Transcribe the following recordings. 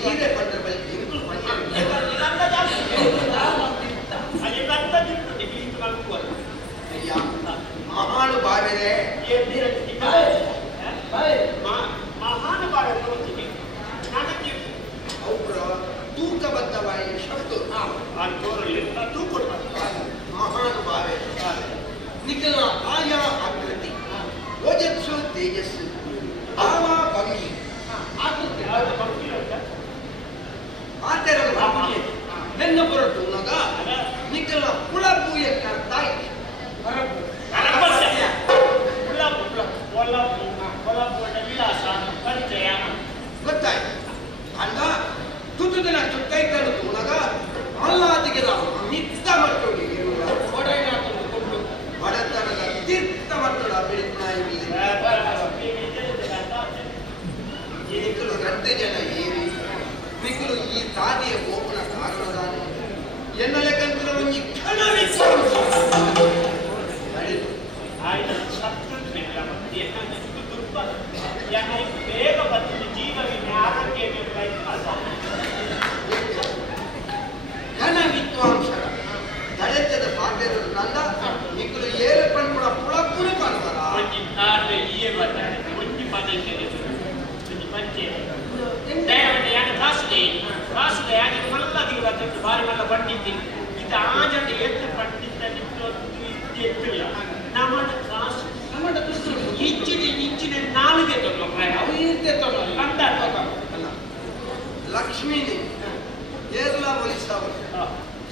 ಹೀರೆ ಪಂಡ್ರ ಬಳಿ ಇಂದು ಮಹಾನು ಬಾವೆರೆ ಮಹಾನುಭಾವ ತೂಕಬದ್ಧವಾಗಿ ಶಬ್ದ ತೂಕ ಮಹಾನುಭಾವೆ ನಿಖಿಲ ಆಯಾ ಆಕೃತಿ ಓಜಸ್ಸು ತೇಜಸ್ಸು ಭಾವ ಭಂಗಿ ಆಕೃತಿ ಆತರ ಹೆಣ್ಣು ಹೊರಟು ನಗ ನಿಖಿಲ ಹುಳಪೂಯ ಕರ್ತಾಯಿ ಗೊತ್ತಾಯ್ತು ಅಂದ ತುತ್ತುದಿನ ಕೈ ಕಡು ತೂನಗ ಆಹ್ಲಾದಿಗೆ ಮಿತ್ತ ಮಟ್ಟೊಡಿ ಬಡತನದ ತೀರ್ಥ ಮಟ್ಟದ ಬೆಳಕಿನಾಯಿ ಮಿಕ್ಕಲು ಗಂಟೆ ಜನ ಏರಿ ಮಿಕ್ಕಲು ಈ ತಾದಿಯ ಗೋಪನ ಕಾರಣದಾನೆ ಎನ್ನಲೆ ಕಂತಿನ ಒಂಜಿ ಕ್ಷಣವಿತ್ತು ಬೇಗ ಬಂದು ಜೀವ ವಿಮೆ ಆರೋಗ್ಯ ವಿಮೆ ಘನ ವಿದ್ವಾಂಸರ ದಳೆತದ ಭಾಗ್ಯದ ನಂದ ನಿಕ್ಕಲು ಏರು ಪಂಪುಳ ಪುಳಪುರ ಕಾಣುವರ ಈ ಬರ್ತಾರೆ ಒಂಜಿ ಪದಕ್ಕೆ ಪಂಚೆ ದಯವಿಟ್ಟು ಕಾಸುದೆ ಯಾಕೆ ಮಲ್ಲದಿಗೆ ಬರ್ತದೆ ಬಾರಿ ಮಲ್ಲ ಪಂಡಿತಿ ಇದು ಆಜಂಡ ಎತ್ತು ಪಂಡಿತ ಎತ್ತಿಲ್ಲ ನಮ್ಮ ಕಾಸು ನಮ್ಮ ಇಂಚಿನ ನಾಲ್ಗೆ ಲಕ್ಷ್ಮೀನಿ ಏರ್ಲ ವಲಿಸಾವ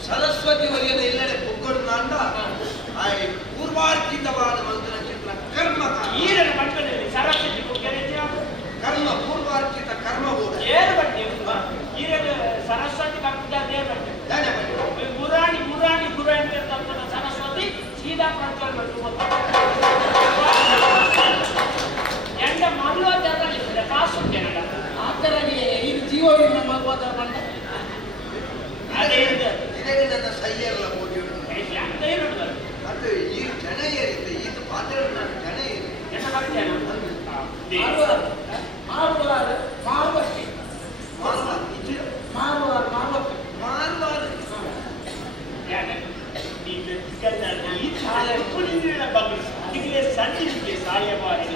ಸರಸ್ವತಿ ವಲಿಯದ ಎಲ್ಲೆಡೆ ಪುಕ್ಕಡು ನಾಂಡ ಪೂರ್ವಾರ್ಜಿತವಾದ ಮಂತ್ರ ಚಿತ್ರ ಕರ್ಮ ಈರನ ಪಟ್ಟಣದಲ್ಲಿ ಸರಸ್ವತಿ ಕರ್ಮ ಪೂರ್ವಾರ್ಜಿತ ಕರ್ಮ ಏರು ಬಟ್ಟೆ ಈರನ ಸರಸ್ವತಿ ಕರ್ಮದೇ ಬಟ್ಟೆ ಮುರಾಣಿ ಗುರು ಅಂತ ಸರಸ್ವತಿ ಸೀದಾ ಪ್ರಜ್ವಲ್ ಎಂಡ ಮಲ್ಲೋದ್ಯದಲ್ಲಿ ಕಾಸು ಆತರಗೆ ಇದು ಜೀವ ವಿಮೆ ಮಗೋದ ಬಂದ ಅದೇ ನನ್ನ ಸೈಯಲ್ಲ ಓಡಿ ಅದು ಈ ಜನ ಏರಿದೆ ಇದು ಪಾತ್ರ ನಾನು ಜನ ಸಂಧಿಗೆ ಸಹಾಯವಾಗಿ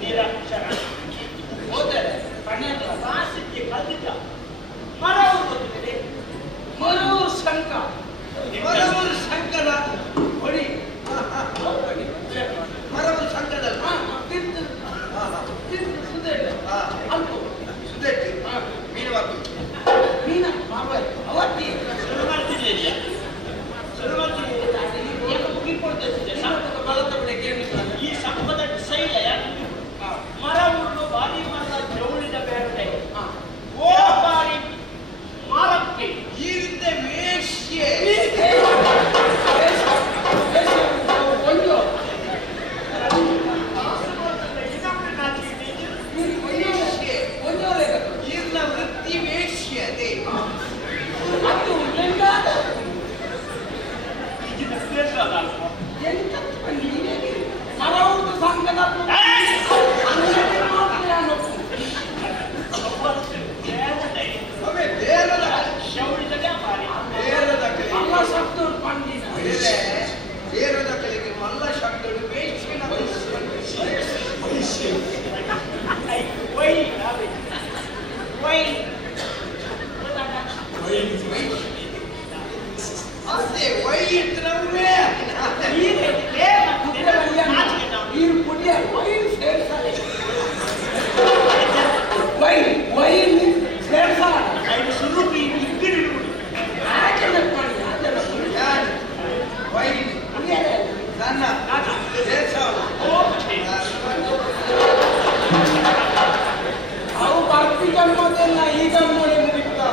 ನಿರಕ್ಷರ ಹೋದರೆ ಸಾಹಿತ್ಯ ಕಲಿತ ಮರವರು ಗೊತ್ತಿದೆ ಮರೂರು ಶಂಕ ಮರವರು ಶಂಕರ ಹೊಡಿ ಮರವರು ಶಂಕರದಲ್ಲಿ ಸುದ್ದೆ ಮೀನವಾಕು ಮೀನ ಅವತ್ತಿ ಶುರು ಮಾಡ್ತಿದ್ದೀರಿ ಈ ಸಂಪದ ಶೈಲಿಯ ಮರ ಉರುಳು ಬಾರಿ ಮರದ ಜವಳಿದ ಬೇರೆ ಓ ಬಾರಿ ಮಾರಕ್ಕೆ ಈ ರೀತಿ ವೇಶ್ಯೆ ಒಂದು ಈರ್ನ ವೃತ್ತಿ ವೇಶ್ಯತೆ ಅದು ಮರವುದು ಸಂಘದ ಬೇರದ ಶೌಳಿದ ಬೇರದ ಎಲ್ಲ ಶಬ್ದ ಪಂಡಿತ ಬೇರದ ಕಲಿಗೆ ಮಲ್ಲ ಶಬ್ದಗಳು ವೇಶ್ಯನ ಅದೇ ವೈದ್ರವೇ ನೀರು ಕುಡಿಯ ವೈನ್ ಸೇರ್ತಾರೆ ವೈನ್ ಸೇರ್ತಾರೆ ಸ್ವರೂಪ ಇಬ್ಬರು ನನ್ನ ಅವು ಭಕ್ತಿ ಜನ್ಮದಲ್ಲ ಈ ಜನ್ಮದಲ್ಲಿ ಮುಗಿತಾ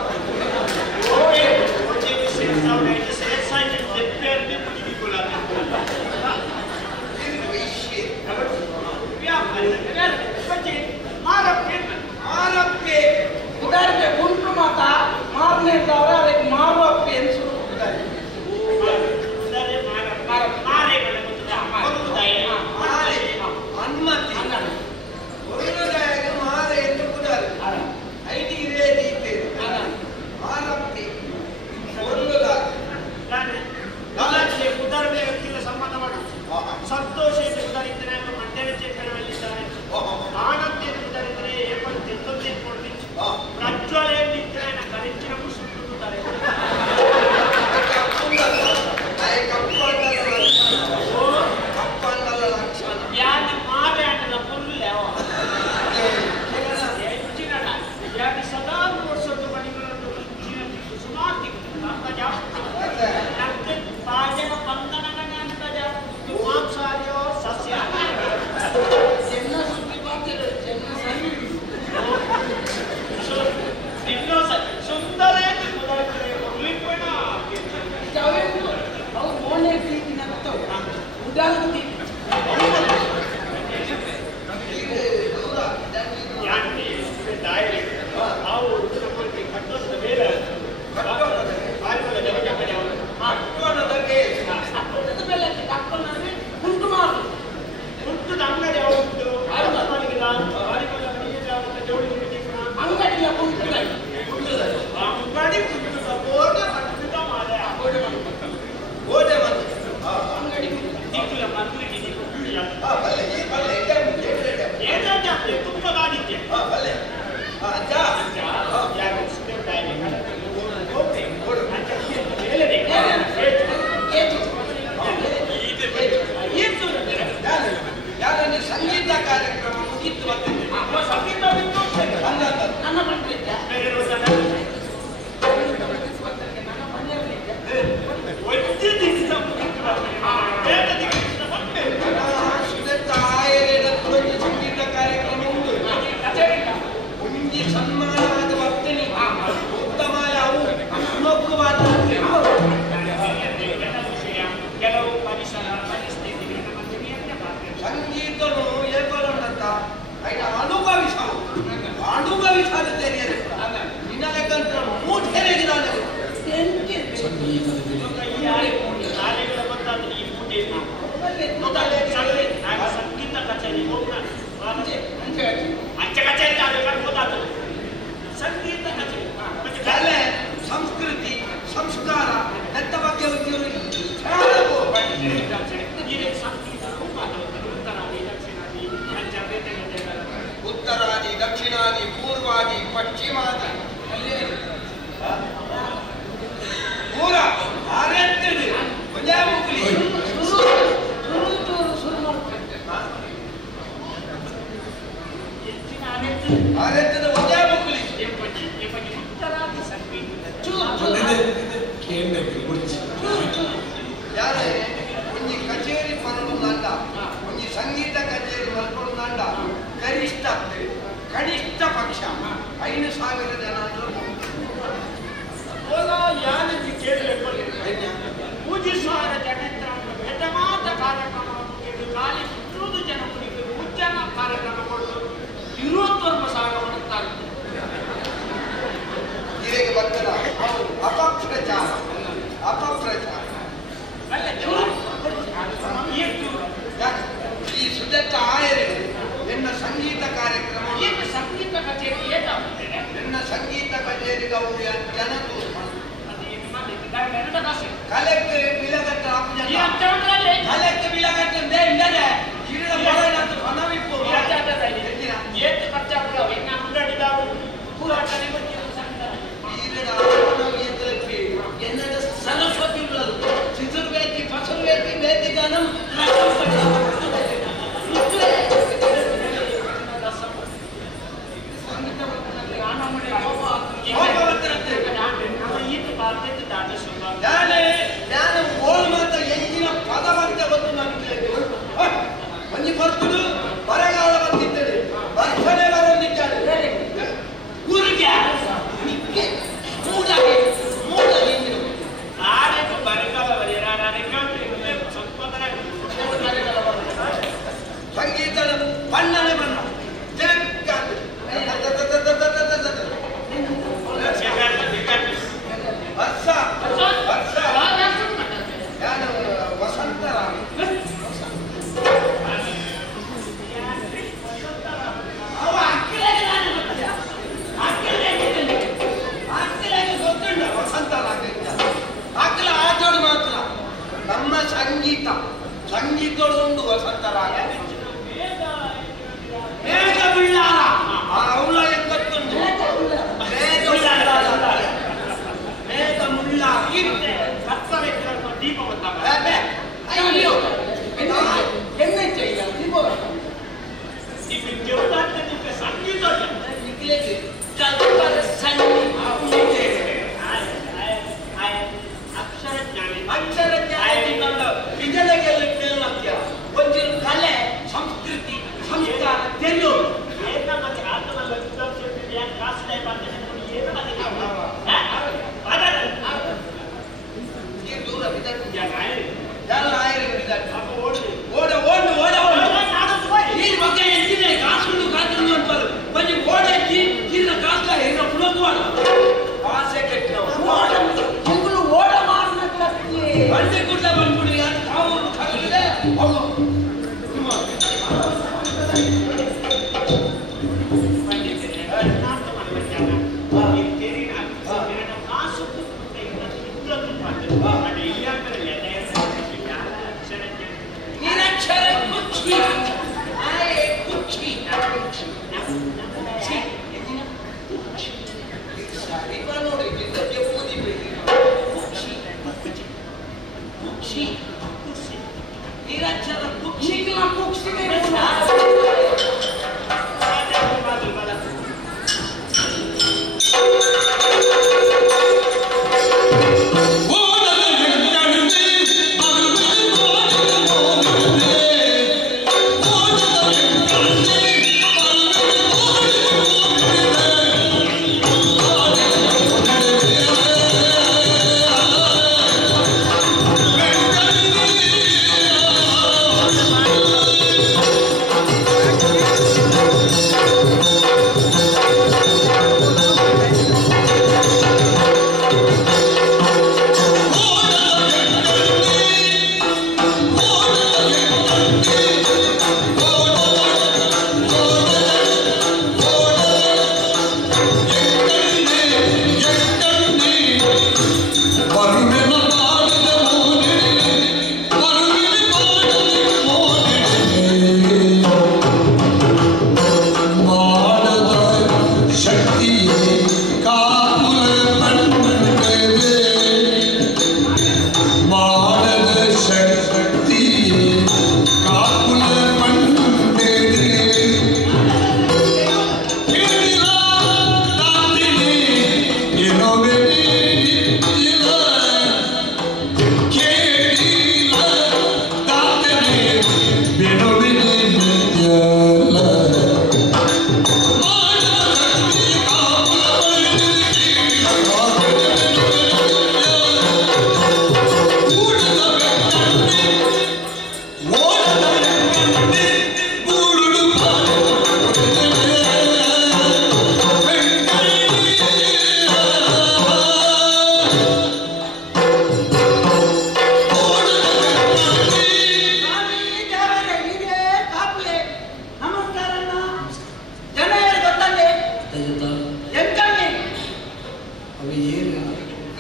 ಮಾರಕ್ಕೆ ಉದಾಹರಣೆ ಗುಂಟು ಮಾತ ಮಾರನೇ ಇದ್ದವರ ಅದಕ್ಕೆ ಮಾರುವಪ್ಪೆ ಎಂದು ಶುರು ಅನ್ಮತಿ ಮಾರೆ ಎಂದು ಒಂಜಿ ಸನ್ಮಾನವಾದ ವರ್ತನೆ ಉತ್ತಮವಾದ ಅವು ಅನುಕೂಲವಾದ ಕೆಲವು ಪರಿಸರ ಪರಿಸ್ಥಿತಿಗಳನ್ನು ಸಂಗೀತನು ಏರ್ಪಡಂತ ఆయన ಅನುಭವಿಸಾದ ತೆರೆಯದೆ ನಿನ್ನಲೆಕ್ಕಂತ ಮೂಟೆರೆಗಿದಾನೆ ಶಾಲೆಗಳ ಗೊತ್ತಾದ್ರೆ ಈ ಮೂಟೆ ಸಂಗೀತ ಕಚೇರಿ ಅಂಚೆ ಕಚೇರಿ ಗೊತ್ತಾಗ್ತದೆ ಸಂಗೀತ ಕಚೇರಿ ಕಲೆ ಸಂಸ್ಕೃತಿ ಸಂಸ್ಕಾರ ಎತ್ತ ಬಗ್ಗೆ ಉತ್ತರಾದಿ ದಕ್ಷಿಣಾದಿ ಪೂರ್ವಾದಿ ಪಶ್ಚಿಮಾದಿ ಪೂರ ಆರೆತ್ತದು ಪಂಜಾಬುಲಿ ಆರೆತ್ತದ ಪಂಜಾಬುಲಿ ಉತ್ತರಾದಿ ಸಂಗೀತ ಯಾರೇ ಒಂಜಿ ಕಚೇರಿ ಮರಳುಂದಂಡ ಒಂಜಿ ಸಂಗೀತ ಕಚೇರಿ ಮಲ್ಪಡುಂದಂಡ ಗರಿಷ್ಠ ಕನಿಷ್ಠ ಪಕ್ಷ 5,000 ಜನ ಯಾರಿಗೆ ಕೇಳಬೇಕು ಪೂಜಿಸುವವರ ಜನತ್ರ ಯಜಮಾತ ಕಾರ್ಯಕ್ರಮವನ್ನು ಕೇಳಿ ಖಾಲಿ 100 ಜನಗಳಿಗೆ ಉಜ್ಜನ ಕಾರ್ಯಕ್ರಮ ಕೊಟ್ಟು 21 ಸಾವಿರ ಮಾಡುತ್ತಾರೆ ಇದಕ್ಕೆ ಬರ್ತದ ಅಪಪ್ರಚಾರ ಈ ಸುಜಾತ ಆಯರೆ ಎನ್ನ ಸಂಗೀತ ಕಾರ್ಯಕ್ರಮ ಸಂಗೀತ ಕಚೇರಿ ಎನ್ನ ಸಂಗೀತ ಕಚೇರಿಗೆ ಅವರು ಜನರು ಕಲೆಕ್ಟ್ ಬಿಲಗಟ್ಟ ಕಲೆಕ್ಟ್ ಬಿಲಗಟ್ಟ ಇಲ್ಲದೆ ಇರಲ ಬರೋಣಂತ ಪಣವಿಪ್ಪು ಏತ್ತು ಖರ್ಚಾಗ್ತವೆ ಇನ್ನು ಮುಂದಡಿದಾವು ಪೂರಾಟನೆ ಬರ್ತಿರೋ എന്നോട് സരസ്വതി ഉള്ളത് ചിസുർവേത്തി പശുർവേത്തി വേദിഗാനം ನಾನು ಓಲ್ ಮಾತ ಎಂಚಿನ ಪದವಂತ ಗೊತ್ತು ನನಗೆ ಒಂಜಿ ಬರ್ತುಡು ಬರಗಾಲ ಬಂದಿದ್ದೇನೆ ಬರ್ತನೆ ಬರೋದಿದ್ದಾರೆ ಊರಿಗೆ ಸಂಗೀತದ ಬಣ್ಣನೆ ಬಣ್ಣ ವರ್ಷ ನಾನು ವಸಂತ ವಸಂತ ಅಕ್ಕಲ ಆಟೋಡು ಮಾತ್ರ ನಮ್ಮ ಸಂಗೀತದೊಂದು ವಸಂತರಾಗ ಮೇಘ ಬೀಳಾರ ಅವಳ ಎಕ್ಕತ್ತೊಂದು ಮೇಘ ಮುಳ್ಳಾರ ದೀಪ ಸಂಗೀತ ಅಕ್ಷರ ವಿಜಯಗೆಲ್ಲ ಒಂದು ಕಲೆ ಸಂಸ್ಕೃತಿ ಸಂಸ್ಕಾರ ತೆರೆಯೋದು ದೂರ ಎಲ್ಲ ಓಡ ಓಡು ಓಡ ಈ ಬಗ್ಗೆ ಎಂದಿದೆ ಕಾಸುಂಡು ಕಾತುಂಡು ಅಂತಾರೆ ಬಂದು ಓಡಾಕಿ ಇನ್ನ ಕಾಸ್ತ ಇನ್ನ ಪುನಃ ಆಸೆ ಕೆಟ್ಟ ಓಡ ಬಂಡೆ ಗುಡ್ಡ ಬಂದ್ಬಿಡಿ ಯಾರು ತಾವು ಕಲಿದೆ ಅವರು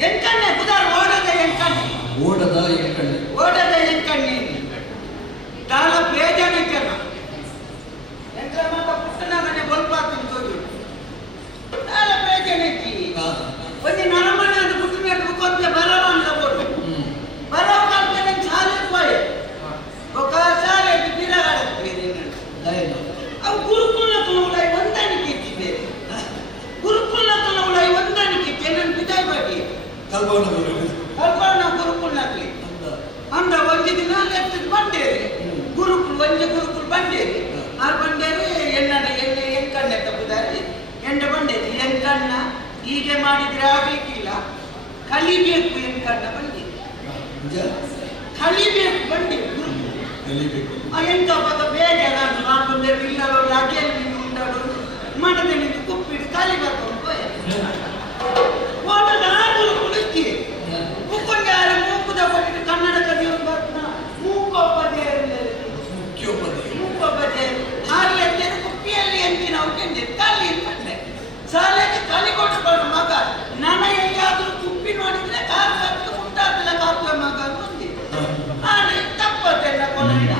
ಎಂಕಣ್ಣೆ ಬುಧಾರ ಓಡದ ಎಂಕಣ್ಣೆ ಓಡದ ಎಂಕಣ್ಣೆ ದಾಳ ಬೇಜಾನಿಕಲ್ಲ ಎಂತ ಮಾತ ಪುಟ್ಟನಾಗನೆ ಬಲ್ಪಾತೀನಿ ತೋಜು ದಾಳ ಬೇಜಾನಿಕ್ಕಿ ಒಂದು ನರಮನೆ ಅದು ಪುಟ್ಟನಾಗ ಕೊಂತ ಬರವಂತ ಬೋಡು ಬರವ ಕಾಲ್ತನೆ ಸಾಲೆ ಪೋಯೆ ఒక ಸಾಲೆ ಬಿರಗಾಡಕ್ಕೆ ಅವು ಗುರುಕುಲ ತುಳುಳೈ ಒಂದಾನಿಕೆ ಇಟ್ಟಿದೆ ಗುರುಕುಲ ತುಳುಳೈ ಒಂದಾನಿಕೆ ಜನನ್ ಬಿದಾಯ ಮಾಡಿ ಕಲ್ಪನ ಗುರುಕುಲಕ್ಕೆ ಅಂದ ಒಂದು ದಿನ ಲೆಕ್ಕ ಬಂಡೇರಿ ಗುರುಕುಲ್ ಒಂಜ ಗುರುಕುಲ್ ಬಂಡೇರಿ ಆ ಬಂಡೇರಿ ಎನ್ನಡ ಎಣ್ಣೆ ಎಂಕಣ್ಣ ತಪ್ಪುದಾರಿ ಎಂಡ ಬಂಡೇರಿ ಎಂಕಣ್ಣ ಹೀಗೆ ಮಾಡಿದ್ರೆ ಆಗ್ಲಿಕ್ಕಿಲ್ಲ ಕಲಿಬೇಕು ಎಂಕಣ್ಣ ಬಂಡಿ ಕಲಿಬೇಕು ಬಂಡಿ ಎಂತ ಪದ ಬೇಗ ನಾನು ಬಂದೇರಿ ಇಲ್ಲವೋ ಅಡಿಯಲ್ಲಿ ಉಂಟಾಡು ಮನದಲ್ಲಿ ಕುಪ್ಪಿಡು ಕಲಿ ಬರ್ಕೊಂಡು ಓಟದ ಗುರುಕುಲಕ್ಕೆ ಮುಕ್ಕೊಂಡಾರ ಮೂಕುದ ಪಟ್ಟಿಟ್ಟು ಕನ್ನಡ ಕಲಿಯೋದು ಬರ್ತಾನ ಮೂಕೋಪದ್ಯ ಹಾರಿಯಲ್ಲಿ ಕುಪ್ಪಿಯಲ್ಲಿ ಎಂಚಿನ ಅವಕ್ಕೆ ಕಲಿ ಬಂದೆ ಶಾಲೆಗೆ ಕಲಿ ಕೊಟ್ಟು ಮಗ ನನ್ನ ಎಲ್ಲಿಯಾದ್ರೂ ಕುಪ್ಪಿ ನೋಡಿದ್ರೆ ಕಾಲು ಕಟ್ಟು ಮುಂಟಾದಲ್ಲ ಕಾಪುವ ಮಗ ಬಂದಿ ಆನೆ ತಪ್ಪತ್ತೆಲ್ಲ ಕೊನೆಯ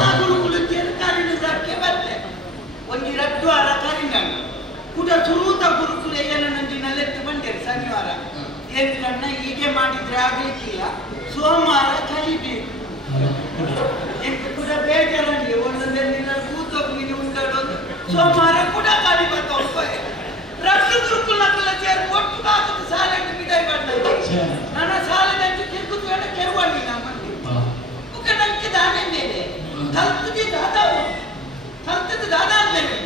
ಆ ಗುರುಕುಲಕ್ಕೆ ಕರಿಣಿದಕ್ಕೆ ಬರ್ತೆ ಒಂದು ರಡ್ವಾರ ಕರಿನಣ್ಣ ಕೂಡ ಸುರೂತ ಗುರುಕುಲ ಏನ ನಂಜಿನಲ್ಲೆತ್ತು ಬಂದೇರಿ ಶನಿವಾರ ಏನ್ ಕಣ್ಣ ಹೀಗೆ ಮಾಡಿದ್ರೆ ಆಗ್ಲಿಕ್ಕಿಲ್ಲ ಸೋಮವಾರ ಕಲಿಬೇಕು ಎಂಟು ಕೂಡ ಬೇಜಾರಲ್ಲಿ ಒಂದೊಂದೆಲ್ಲ ಕೂತೋಗಿ ಉಂಟಾಡೋದು ಸೋಮವಾರ ಕೂಡ ಕಲಿ ಬರ್ತಾ ರಟ್ಟು ಗುರುಕುಲಕ್ಕೆಲ್ಲ ಸೇರಿ ಒಟ್ಟು ಹಾಕಿದ ಶಾಲೆಗೆ ಬಿದಾಯ ಮಾಡ್ತಾರೆ ನನ್ನ ಶಾಲೆಗೆ ತಿರುಗುದು ಬೇಡ ಕೆರವಳ್ಳಿ ನಮ್ಮಲ್ಲಿ ಮುಖ ನಂಗೆ ದಾನೇನೆ ಕಲ್ತದ ದಾದ ಅಂದೇನೆ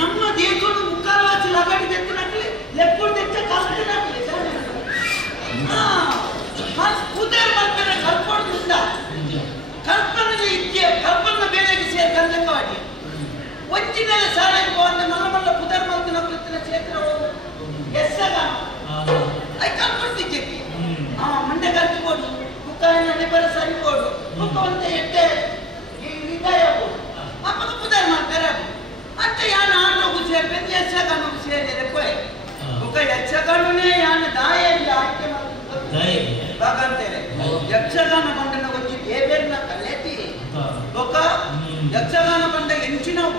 ನಮ್ಮ ದೇಶದ ಮುಖಾಲವಾಸಿ ಲಗಾಡಿ ತೆತ್ತು ನಕಲಿ ಲೆಪ್ಪುಡು ತೆತ್ತ ಕಲ್ತು ನಕಲಿ ಉದಯ ಮಾಡ್ತಾರೆ ಕಲ್ಪೋದ್ರಿಂದ ಕಲ್ಪನೆ ಇದ್ಯೆ ಕಲ್ಪನ ಬೇಳೆಗೆ ಸೇರಿ ಗಂಧಕವಾಗಿ ಒಂಚಿನೆಲ್ಲ ಶಾಲೆಗೆ ಹೋದ ಮಲ್ಲ ಪುದರ್ ಮಲ್ತಿನ ಕೃತಿನ ಕ್ಷೇತ್ರ ಎಸ್ಸಗ ಐ ಕಲ್ಪಡ್ತಿದ್ದೆ ಮಂಡ್ಯ ಕಲ್ತಿಬೋದು ಮುಖಾನ ನೆಬರ ಸರಿಬೋದು ಮುಖವಂತ ಎಟ್ಟೆ ವಿದಾಯಬೋದು ಅಪ್ಪಗ ಪುದರ್ ಮಾಡ್ತಾರೆ ಅಂತ ಯಾನ ಆಟೋಗೂ ಸೇರ್ಬೇಕು ಯಕ್ಷಗಾನಗೂ ಸೇರಿದರೆ ಪೋಯ್ ಮುಖ ಯಕ್ಷಗಾನನೇ ಯಾನ ದಾಯಲ್ಲಿ ಆಯ್ಕೆ ಮಾಡ್ತಾರೆ ಬಾಗಂತೇನೆ ಯಕ್ಷಗಾನ ಬಂಡನ ಒಂಜಿ ಬೇಬೇರ್ನ ಕಲೆತಿ ಒಕ್ಕ ಯಕ್ಷಗಾನ ಬಂಡ ಎಂಚಿನವು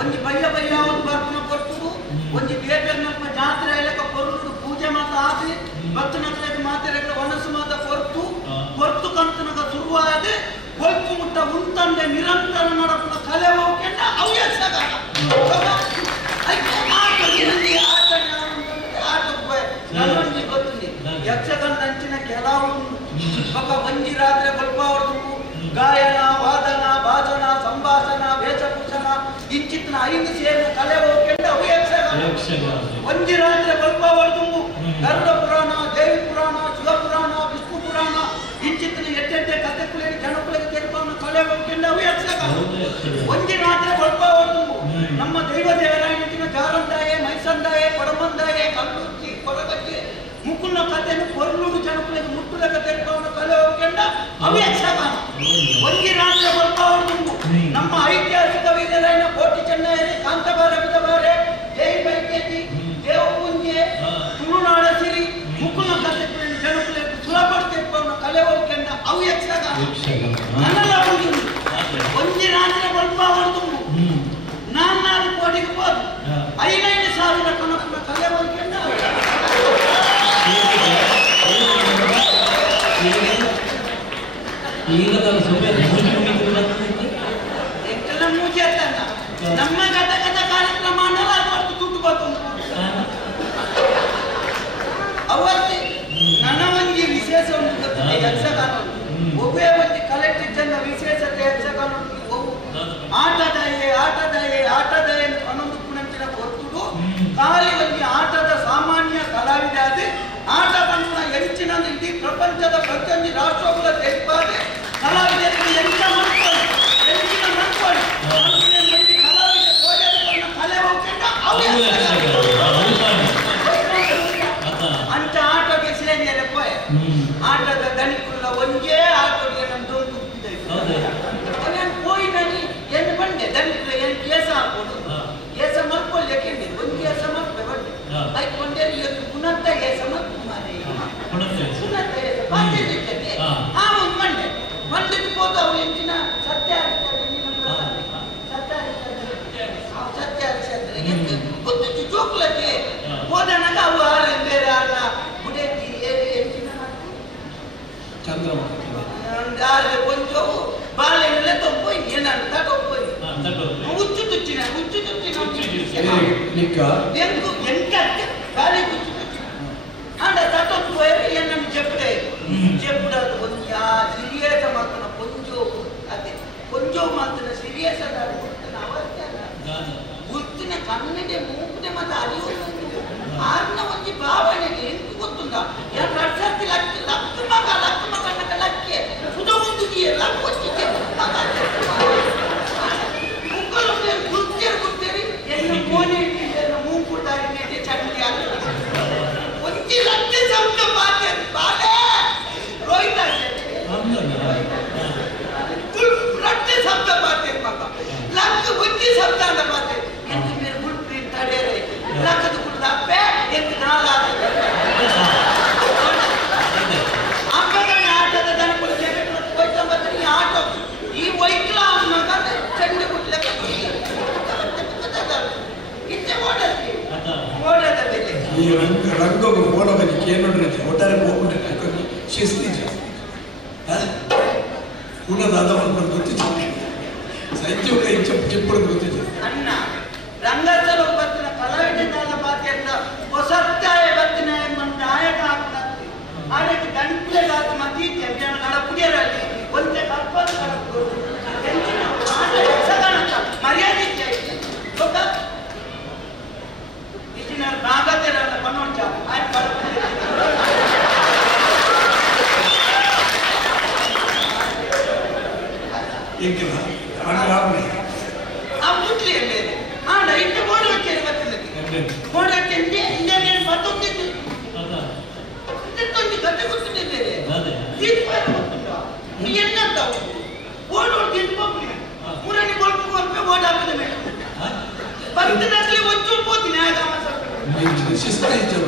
ಒಂಜಿ ಬಯ್ಯ ಒಂದು ಬರ್ಪನ ಕೊಟ್ಟು ಒಂಜಿ ಬೇಬೇರ್ನ ಜಾತ್ರೆ ಎಲ್ಲಕ ಕೊರ್ಲು ಪೂಜೆ ಮಾತ ಆದಿ ಭಕ್ತನಕ್ಕೆ ಮಾತೆರೆಗಳ ವನಸು ಮಾತ ಕೊರ್ತು ಕಂತನಗ ಶುರುವಾದ ಕೊಲ್ಪು ಮುಟ್ಟ ಉಂತಂಡೆ ನಿರಂತರ ನಡಪನ ಕಲೆ ಹೋಗ್ಕೊಂಡ ಅವು ಯಕ್ಷಗಾನ ಆಟಕ್ಕೆ ಗೊತ್ತಿದೆ ಯಕ್ಷಗಾನದ ಅಂಚಿನ ಕೆಲವು ಒಬ್ಬ ಒಂಜಿ ರಾತ್ರಿ ಬಲ್ಪ ಹೊಡೆದು ಗಾಯನ ವಾದನ ಭಾಷಣ ಸಂಭಾಷಣ ವೇಷಭೂಷಣ ಇಂಚಿತ್ನ 5 ಸೇರಿನ ಕಲೆ ಹೋಗ್ಕೊಂಡ ಅವು ಯಕ್ಷಗಾನ ಒಂಜಿ ರಾತ್ರಿ ಬಲ್ಪ ಹೊಡೆದು ಗರುಡ ಪುರಾಣ ದೇವಿ ಪುರಾಣ ಶಿವ ಪುರಾಣ ವಿಷ್ಣು ಪುರಾಣ ಇಂಚಿತ್ನ ಎಟ್ಟೆಡ್ಡೆ ಕಥೆಗಳಿಗೆ ಜನಗಳಿಗೆ ತೆರಪವನ್ನು ಕಲೆ ಹೋಗ್ಕೊಂಡ ಅವು ಯಕ್ಷಗಾನ ಒಂಜಿ ರಾತ್ರಿ ಬಲ್ಪ ಹೊಡೆದು ನಮ್ಮ ದೈವ ದೇವರಾಯಣಿನ ಜಾರಂದಾಯೆ ಮೈಸಂದಾಯೆ ಕೊಡಮಂದಾಯೆ ಕಲ್ಲುಚ್ಚಿ ಕೊಡಗಚ್ಚಿ ಮುಕುನ್ನ ಕಥೆಯನ್ನು ಕೊರ್ಲೂರು ಜನಗಳಿಗೆ ಮುಟ್ಟುಲಕ ತೆರಪವನ್ನು ಕಲೆ ಹೋಗ್ಕೊಂಡ ಅವು ಯಕ್ಷಗಾನ ಒಂಜಿ ರಾತ್ರಿ ಬಲ್ಪ ಹೊಡೆದು ನಮ್ಮ ಐತಿಹಾಸಿಕ ವೀರರಾಯಣ ಕೋಟಿ ಚೆನ್ನಯ್ಯರಿ ಕಾಂತಬಾರ ಬಿದಬಾರೆ ಜೈ ಬೈಕೇತಿ ದೇವಪುಂಜೆ ತುಳುನಾಡ ಸಿರಿ ಮುಕುನ್ನ ಕಥೆಗಳನ್ನು ಜನಗಳಿಗೆ ಸುಲಭ ತೆರಪವನ್ನು ಕಲೆ ಹೋಗ್ಕೊಂಡ ಅವು ಯಕ್ಷಗಾನ ನನ್ನೆಲ್ಲ ಒಂಜಿ ರಾತ್ರಿ ಬಲ್ಪ ಹೊಡೆದು 4 ಕೋಟಿಗೆ ಹೋದು 5,000 ಕನಕನ ಕಲೆ ಹೋಗ್ಕೊಂಡ ಎಂಕೆಲ್ಲ ಮೂಜೆ ಅಂತಲ್ಲ ನಮ್ಮ ಗತ ಕಾರ್ಯಕ್ರಮ ಅನ್ನಲ್ಲ ಅದು ದುಡ್ಡು ಬರ್ತುಂಟು ಅವತ್ತಿ ನನ್ನ ಒಂಜಿ ವಿಶೇಷ ಒಂದು ಗೊತ್ತಿದೆ ಯಕ್ಷಗಾನ ಒಬ್ಬೇ ಒಂದು ಕಲೆಕ್ಟಿವ್ ಚೆಂದ ವಿಶೇಷತೆ ಯಕ್ಷಗಾನ ಆಟದಯೆ ಅನ್ನೊಂದು ಪುಣಂಚಿನ ಹೊರತು ಖಾಲಿ ಒಂದು ಆಟದ ಸಾಮಾನ್ಯ ಕಲಾವಿದಾದ ಆಟ ಬಂದ ಹೆಚ್ಚಿನ ಇಡೀ ಪ್ರಪಂಚದ ಪ್ರತಿಯೊಂದು ರಾಷ್ಟ್ರಗಳ ತೆರಪಾದೆ ಕಲಾವಿದರಿಗೆ ಎಂತ ಮಾಡ್ಕೊಳ್ಳಿ ಹೆಚ್ಚಿನ ಮಾಡ್ಕೊಳ್ಳಿ ಕಲಾವಿದ ಕಲೆ ಹೋಗ್ಕೊಂಡ ಅಂತ ಆಟಕ್ಕೆ ಸೇರಿದರೆ ಪೋಯ್ ಆಟದ ದಣಿಕುಲ್ಲ ಒಂದೇ ಆಟೋಗೆ ನಮ್ದು ಹೋಯಿನಲ್ಲಿ ಏನು ಬಂದೆ ದಣಿಕುಲ್ಲ ಏನು ಕೇಸ ಹಾಕೋದು ಕೇಸ ಮಾಡ್ಕೊಳ್ಳಿ ಯಾಕೆಂದ್ರೆ ಒಂದು ಕೇಸ ಮಾಡ್ತೇ ಬಂದೆ ಬೈಕ್ ಬಂದೆ ಪುನಃ ಕೇಸ ತೂಕ್ಲಕ್ಕೆ ಹೋದನಾಗ ಅವು ಆರು ಬೇರೆ ಆರ್ನ ಗುಡೆತ್ತಿ ಚಂದ್ರಮ ಆರು ಕೊಂಚವು ಬಾಳೆನೆಲ್ಲ ತೊಪ್ಪೋಯ್ ಏನಂತ ತೊಪ್ಪೋಯ್ ಹುಚ್ಚು ತುಚ್ಚಿನ ಬೆಂಕು ಎಂಕಕ್ಕೆ ಗಾಳಿ ಹುಚ್ಚು ತುಚ್ಚಿನ ಆಂಡ ತಟ್ಟೊತ್ತು ಹೋಯರು ಏನನ್ನು ಚೆಪ್ಪಡೆ ಚೆಪ್ಪಡದು ಒಂದು ಸಿರಿಯಸ ಮಾತನ ಕೊಂಚೋ ಅದೇ ಕೊಂಚೋ ಮಾತನ ಸಿರಿಯಸ ಅವಸ್ಥೆ ಗುರ್ತಿನ ಕಣ್ಣಿಗೆ ಮೂಗುನೆ ಮತ್ತೆ ಅರಿವು ಆರ್ನ ಒಂಜಿ ಭಾವನೆಗೆ ಎಂತ ಗೊತ್ತುಂಡ ಯಾರು ರಡ್ಸರ್ತಿ ಲಕ್ಕ ಮಗ ಕಣ್ಣಕ ಲಕ್ಕೆ ಸುದ ಒಂದು ಲಕ್ಕ వచ్చిಗೆ ಮುಕ್ಕಲು ಗುರ್ತೇರಿ ಎನ್ನು ಮೋನೆ ಮೂಗುಟಾಗಿ ಚಟ್ನಿ ಆಗ್ತದೆ ಒಂಜಿ ಲಕ್ಕ ಸಂಕ ಬಾತೆ ಬಾಲೆ ರೋಹಿತ ರಡ್ಡೆ ಶಬ್ದ ಬಾತೆ ಮಗ ಲಕ್ಕ ಒಂಜಿ ಶಬ್ದ ಅಂತ ಬಾತೆ ಎಂದು ಮೇರೆ ಗುಡ್ಪಿ ತಡೆಯರೆ ಲಕ್ಕದ ಗುಡ್ಡ ಪೇ ಎಂದು ನಾಲಾದ ಅಪ್ಪಗನ ಆಟದ ದನಗಳು ಜಗತ್ತು ಹೋಯ್ತಾ ಬರ್ತಾರೆ ಈ ಆಟೋ ಈ ವೈಕ್ಲ ಅನ್ನೋಗ ಚೆಂಡು ಗುಡ್ಲಕ್ಕ ಇತ್ತೆ ಓಡಕ್ಕೆ ಓಡದ ಬೆಲೆ ಈ ರಂಗೋಗ ಓಡೋಗಕ್ಕೆ ಏನು ನೋಡ್ರಿ ಒಟ್ಟಾರೆ ಹೋಗ್ಬಿಟ್ರೆ ಯಾಕಂದ್ರೆ ಶಿಸ್ತಿ ಹುಣದಾದ ಒಂದು ಗೊತ್ತಿತ್ತು ಸಂಜೆ ಕೈ ಚೆಪ್ಪುಡು ಗೊತ್ತಿತ್ತು ಅಣ್ಣ ರಂಗಸ್ಥಳ ಬತ್ತಿನ ಕಲಾವಿದನ ಬಾತ್ಯಂತ ಹೊಸತ್ತಾಯ ಬತ್ತಿನ ನಾಯಕ ಆಗ್ತದೆ ಅದಕ್ಕೆ ಗಂಟ್ಲೆಗಾದ ಮತೀತಿ ಅಭಿಯಾನ ಗಡಪುಡಿಯರಲ್ಲಿ ಒಂದೇ ಕಲ್ಪದ ಗಡಪು ಹೆಚ್ಚಿನ ಯಕ್ಷಗಾನಂತ ಮರ್ಯಾದೆ ಗೊತ್ತ ಇದಿನ ನಾಗತೆರಲ್ಲ ಪನ್ನೊಂಚ ಆಯ್ತು ಗಡಪುಡಿ ಏಕಿಲ್ಲ ಆ ಮುಟ್ಲಿ ಬೇರೆ ಆಂಡ ಇಟ್ಟು ಓಡೋಕೆ ಗೊತ್ತಿಲ್ಲ ಓಡೋಕೆ ಇಂಡಿಯನ್ ಮತ್ತೊಂದಿತ್ತು ಇದೊಂದು ಕತೆ ಗೊತ್ತಿದೆ ಬೇರೆ ದೀಪಾವಳಿ ಗೊತ್ತುಂಟ ನೀ ಎನ್ನಂತ ಓಡೋಡು ದೀಪಾವಳಿ ಮೂರನೇ ಗೊಲ್ಪು ಗೊಲ್ಪೆ ಓಡ ಹಾಕಿದ ಮೇಲೆ ಬರ್ತಿನಲ್ಲಿ ಒಚ್ಚು ಹೋಗ್ತೀನಿ ಆಗ ಶಿಸ್ತ ಇತ್ತು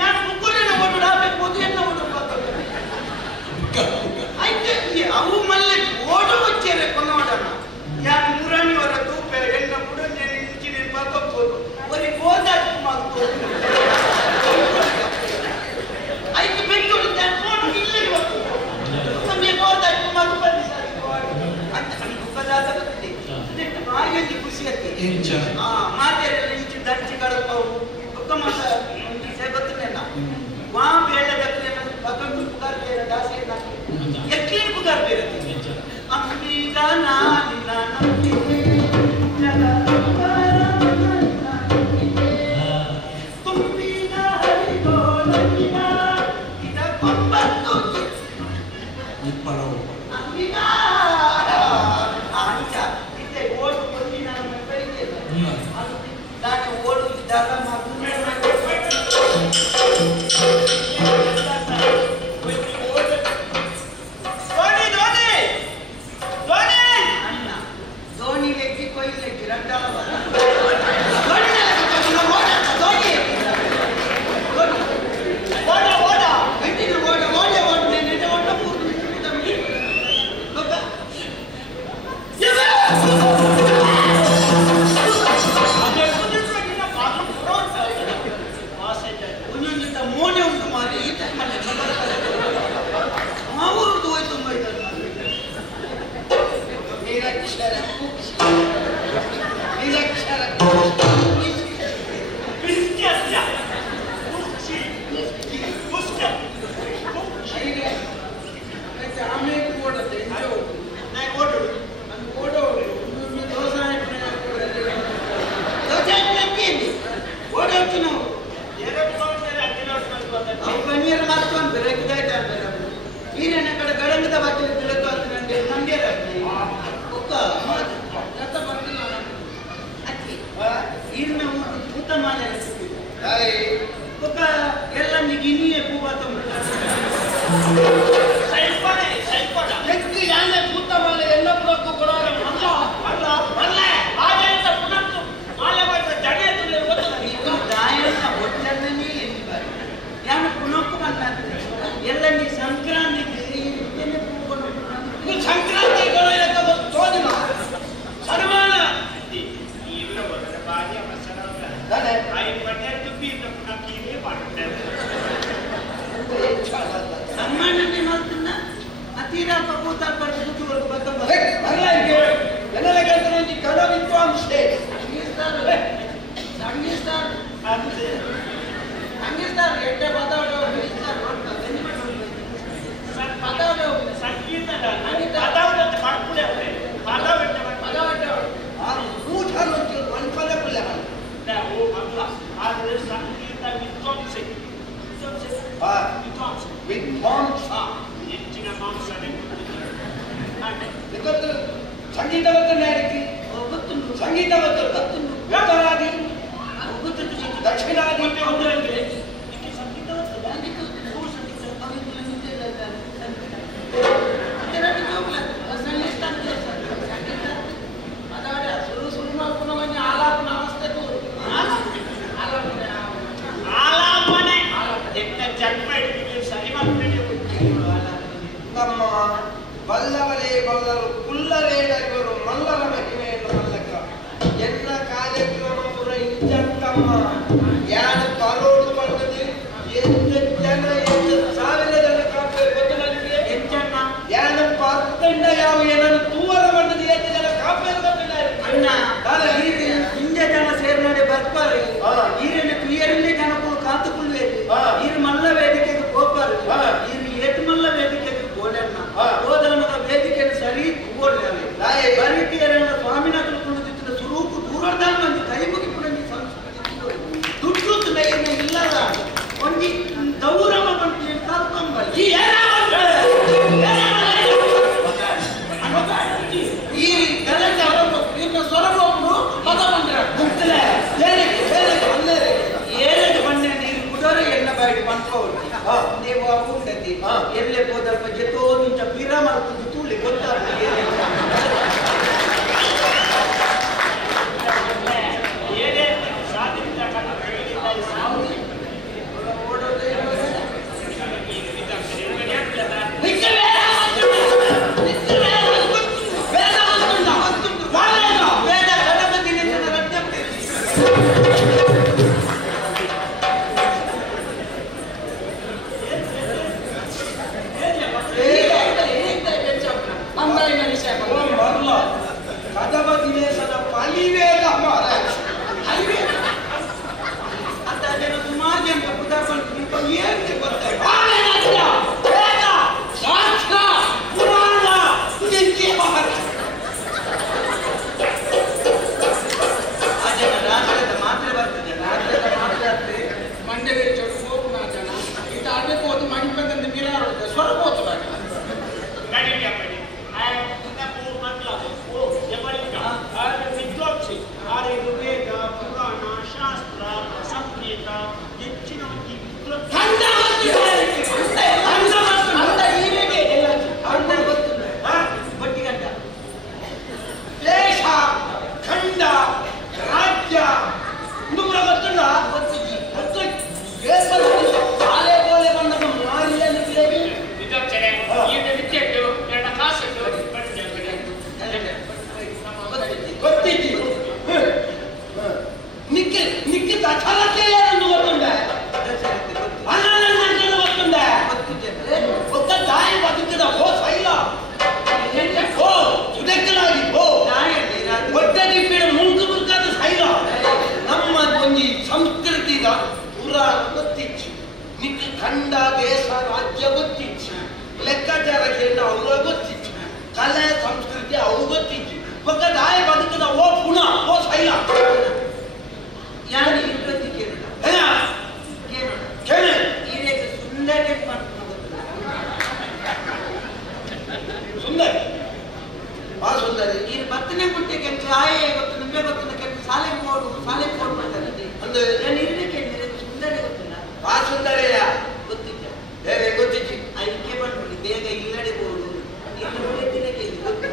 ಯಾರು ಮುಕ್ಕೋಡೇನ ಓಡೋಡು ಹಾಕಬೇಕು ಹೋಗಿ ಎನ್ನ ಓಡೋಡು ಆಯ್ತು ಅವು ಮಲ್ಲೆ ಓಡು వచ్చేరే కొన్నవాడన్న యాన్ మురాని వర తూపే ఎన్న కూడా నేను ఇంచి నేను పక్కపోదు ఒరి గోదాకు మాకు అయితే ಬೆಂಗಳೂರು ತಕೊಂಡು ಇಲ್ಲಿ ಬಂತು ನಮಗೆ ಗೋದಾಕು ಮಾತು ಬಂದಿದ್ದಾರೆ ಅಂತ ಕಲಿಪದಾದ ಬರ್ತದೆ ಇದಕ್ಕೆ ಮಾಯಂದಿ ಖುಷಿಯತ್ತೆ ಇಂಚ ಮಾತೆಲ್ಲ ಇಂಚಿ ದಂಚಿ ಕಡಪವು ಒಕ್ಕಮಸ ಇಂಚಿ ಸೇಬತ್ತನೆಲ್ಲ ವಾ ಬೇಡದಕ್ಕೆ ಪಕ್ಕಂಡು ಪುಗಾರ್ಬೇರ ದಾಸೇನ ಎಕ್ಲಿ ಪುಗಾರ್ಬೇರ ಅಂಬಿಗ ನಾನಿನ ನಂಬಿದೆ ತುಂಬಿದ ಹರಿಗೋಲಂಗಿನ ಇದ ಕೊಂಬತ್ತು ಇಪ್ಪಳವು ಅಂಬಿಗ ಅಂಚ ಇತ್ತೆ ಓಡು ಬಂದಿ ನಾನು ಬೆಳಿಗ್ಗೆ ನಾನು ಓಡು ಇದ್ದಾಗ ಧೋನಿ ಲೆಕ್ಕಿ ಕೊಯ್ಲು ಲೆಕ್ಕಿ ರಂಗಾಲ ಒಂದೊಂದಿದ್ದ ಮೋನೆ ಉಂಟು ಮಾರಿ ಈ ಟೈಮಲ್ಲಿ ಮಾವೂರ್ದು ಹೋಯ್ತು ತುಂಬ ಇದ್ದಾರೆ ಈರಣ್ಣ ಕಡೆ ಗಡಂಗದ ಬಾಕಿಲ ತಿಳತು ಅಂತ ನನಗೆ ನಂಗೆ ಒಕ್ಕ ರಥ ಬರ್ತಿಲ್ಲ ಅಕ್ಕಿ ಈರಿನ ಊಟ ಮಾಲೆ ಒಕ್ಕ ಎಲ್ಲ ನಿಗಿನಿಯೇ ಪೂವಾತ ವ್ಯಕ್ತಿ ಯಾನೆ ಭೂತ ಮಾಲೆ ಎಲ್ಲ ಬುಡಕ್ಕೂ ಕೊಡೋರ ಅಲ್ಲ ಅಲ್ಲ ಆಜಂತ ಪುನತ್ತು ಮಾಲೆ ಬಾಯ್ತ ಜಡೆ ತುಲೆ ಓದಲ್ಲ ಇದು ದಾಯನ ಒಟ್ಟನ್ನೇ ಎನ್ನಿಬಾರಿ ಯಾನು ಪುನಕ್ಕು ಬಂದ ಎಲ್ಲ ನೀ ಸಂಕ್ರಾಂತಿಗೆ ನೀ ಸಂಕ್ರಾಂತಿ ತೋದಿನ ಸನ್ಮಾನ ಇವರ ಬಾಜಿ ಸನ್ಮಾನಕ್ಕೆ ಮಾಡ್ತಿನ್ನ ಅತೀರಾ ಕಪೂತ ಪಡೆದುವರೆಗೂ ಬರ್ತದೆ ಎಲ್ಲ ಕೆಲಸ ಕಡ ವಿದ್ವಾಂಸೆ ಹಂಗಿಸ್ತಾರೆ ಎಟ್ಟೆ ಮಾತಾಡೋದು ಸಂಗೀತ ಸಂಗೀತ ಉತ್ತರಾದಿ ದಕ್ಷಿಣಾದಿ ನಮ್ಮ ಬಲ್ಲವರೇ ಬಲ್ಲರು ಕುಲ್ಲರೇಡಗರು ಮಲ್ಲರ ಮಹಿಮೆಯನ್ನು ಮಲ್ಲಕ ಎನ್ನ ಕಾರ್ಯಕ್ರಮಪುರ ಇಂಜಂತಮ್ಮ ಯಾರು ಕರೋಡು ಬಂದದ್ದು ಎಷ್ಟು ಜನ ಎಷ್ಟು ಸಾವಿರ ಜನ ಕಾಪೆ ಗೊತ್ತು ನನಗೆ ಹೆಚ್ಚಣ್ಣ ಯಾರು ಪತ್ತಂಡ ಯಾವ ಏನನ್ನು ತೂವರ ಬಂದದ್ದು ಎಷ್ಟು ಜನ ಕಾಪೆ ಗೊತ್ತಿದ್ದಾರೆ ಅಣ್ಣ ಹಿಂದೆ ಜನ ಸೇರ್ನಾಡೆ ಬರ್ತಾರೆ ಈರಿನ ಕ್ಲಿಯರಲ್ಲಿ ಜನಕ್ಕೂ ಕಾತುಕೊಳ್ಳುವೆ ಈರು ಮಲ್ಲ ವೇದಿಕೆಗೆ ಹೋಗ್ಬಾರು ಈರು ಏಟು ಮಲ್ಲ ವೇದಿಕೆಗೆ ಗೋಡಣ್ಣ ಹೋದನದ ವೇದಿಕೆಯನ್ನು ಸರಿ ಕೂಡಲೇ ಬರಿಟಿಯರನ್ನ ಸ್ವಾಮಿನ ಕುಳಿತಿದ್ದ ಸ್ವರೂಪ ದೂರದ ಮಂದಿ ಕೈ ಮುಗಿಪುಡ ದುಡ್ಡು ನೈನ ಇಲ್ಲದ ಒಂದಿ ಗೌರವ ಬಂದು ಕಲ್ಕೊಂಬಲ್ಲಿ ಈ ಗಲಜ ಇನ್ನು ಸ್ವರೂಪರು ಪದ ಬಂದ್ರೆ ಗುರ್ತಲೆ ಏನಿಗೆ ಬಂದೆ ನೀರು ಕುಡೋರು ಎಲ್ಲ ಬಾಡಿ ಬಂದ್ಕೋರು ನೀವು ಉಂಟತಿ ಎಲ್ಲೇ ಹೋದಲ್ಪ ಜೊತೋ ನಿಂತ ಪೀರ ಮಾಡ್ಕೊಂಡು ತೂಳಿ ಗೊತ್ತಾಗ್ತದೆ ಖಂಡ ದೇಶ ರಾಜ್ಯ ಗೊತ್ತಿಚ್ಚು ಲೆಕ್ಕಾಚಾರ ಕೇಂದ್ರ ಅವ್ರ ಗೊತ್ತಿಚ್ಚು ಕಲೆ ಸಂಸ್ಕೃತಿ ಅವು ಗೊತ್ತಿಚ್ಚು ಒಕ್ಕ ದಾಯ ಬದುಕದ ಓ ಪುಣ ಓ ಸೈಲ ಯಾರು ಇಬ್ಬತ್ತಿ ಕೇಳ ಈಗ ಸುಂದರ ಸುಂದರಿ ಬಾ ಸುಂದರಿ ಈ ಬತ್ತನೆ ಮುಟ್ಟೆ ಕೆಲಸ ಆಯೇ ಗೊತ್ತು ನಿಂಬೆ ಗೊತ್ತಿನ ಕೆಲಸ ಶಾಲೆಗೆ ಹೋಡು ಮಾಡ್ತಾರೆ ಅಂದ್ರೆ ನಾನು ಇರಲಿಕ್ಕೆ ಸುಂದರಿ ಗೊತ್ತಿಲ್ಲ ಬಾ ಸುಂದರಿಯ ಗೊತ್ತಿದ್ದ ಹೇಗೆ ಗೊತ್ತಿಚ್ಚಿ ಅದಕ್ಕೆ ಬಂದ್ಬಿಡಿ ಬೇಗ ಇಲ್ಲಡೆ ಹೋಡು ದಿನಕ್ಕೆ ಗೊತ್ತು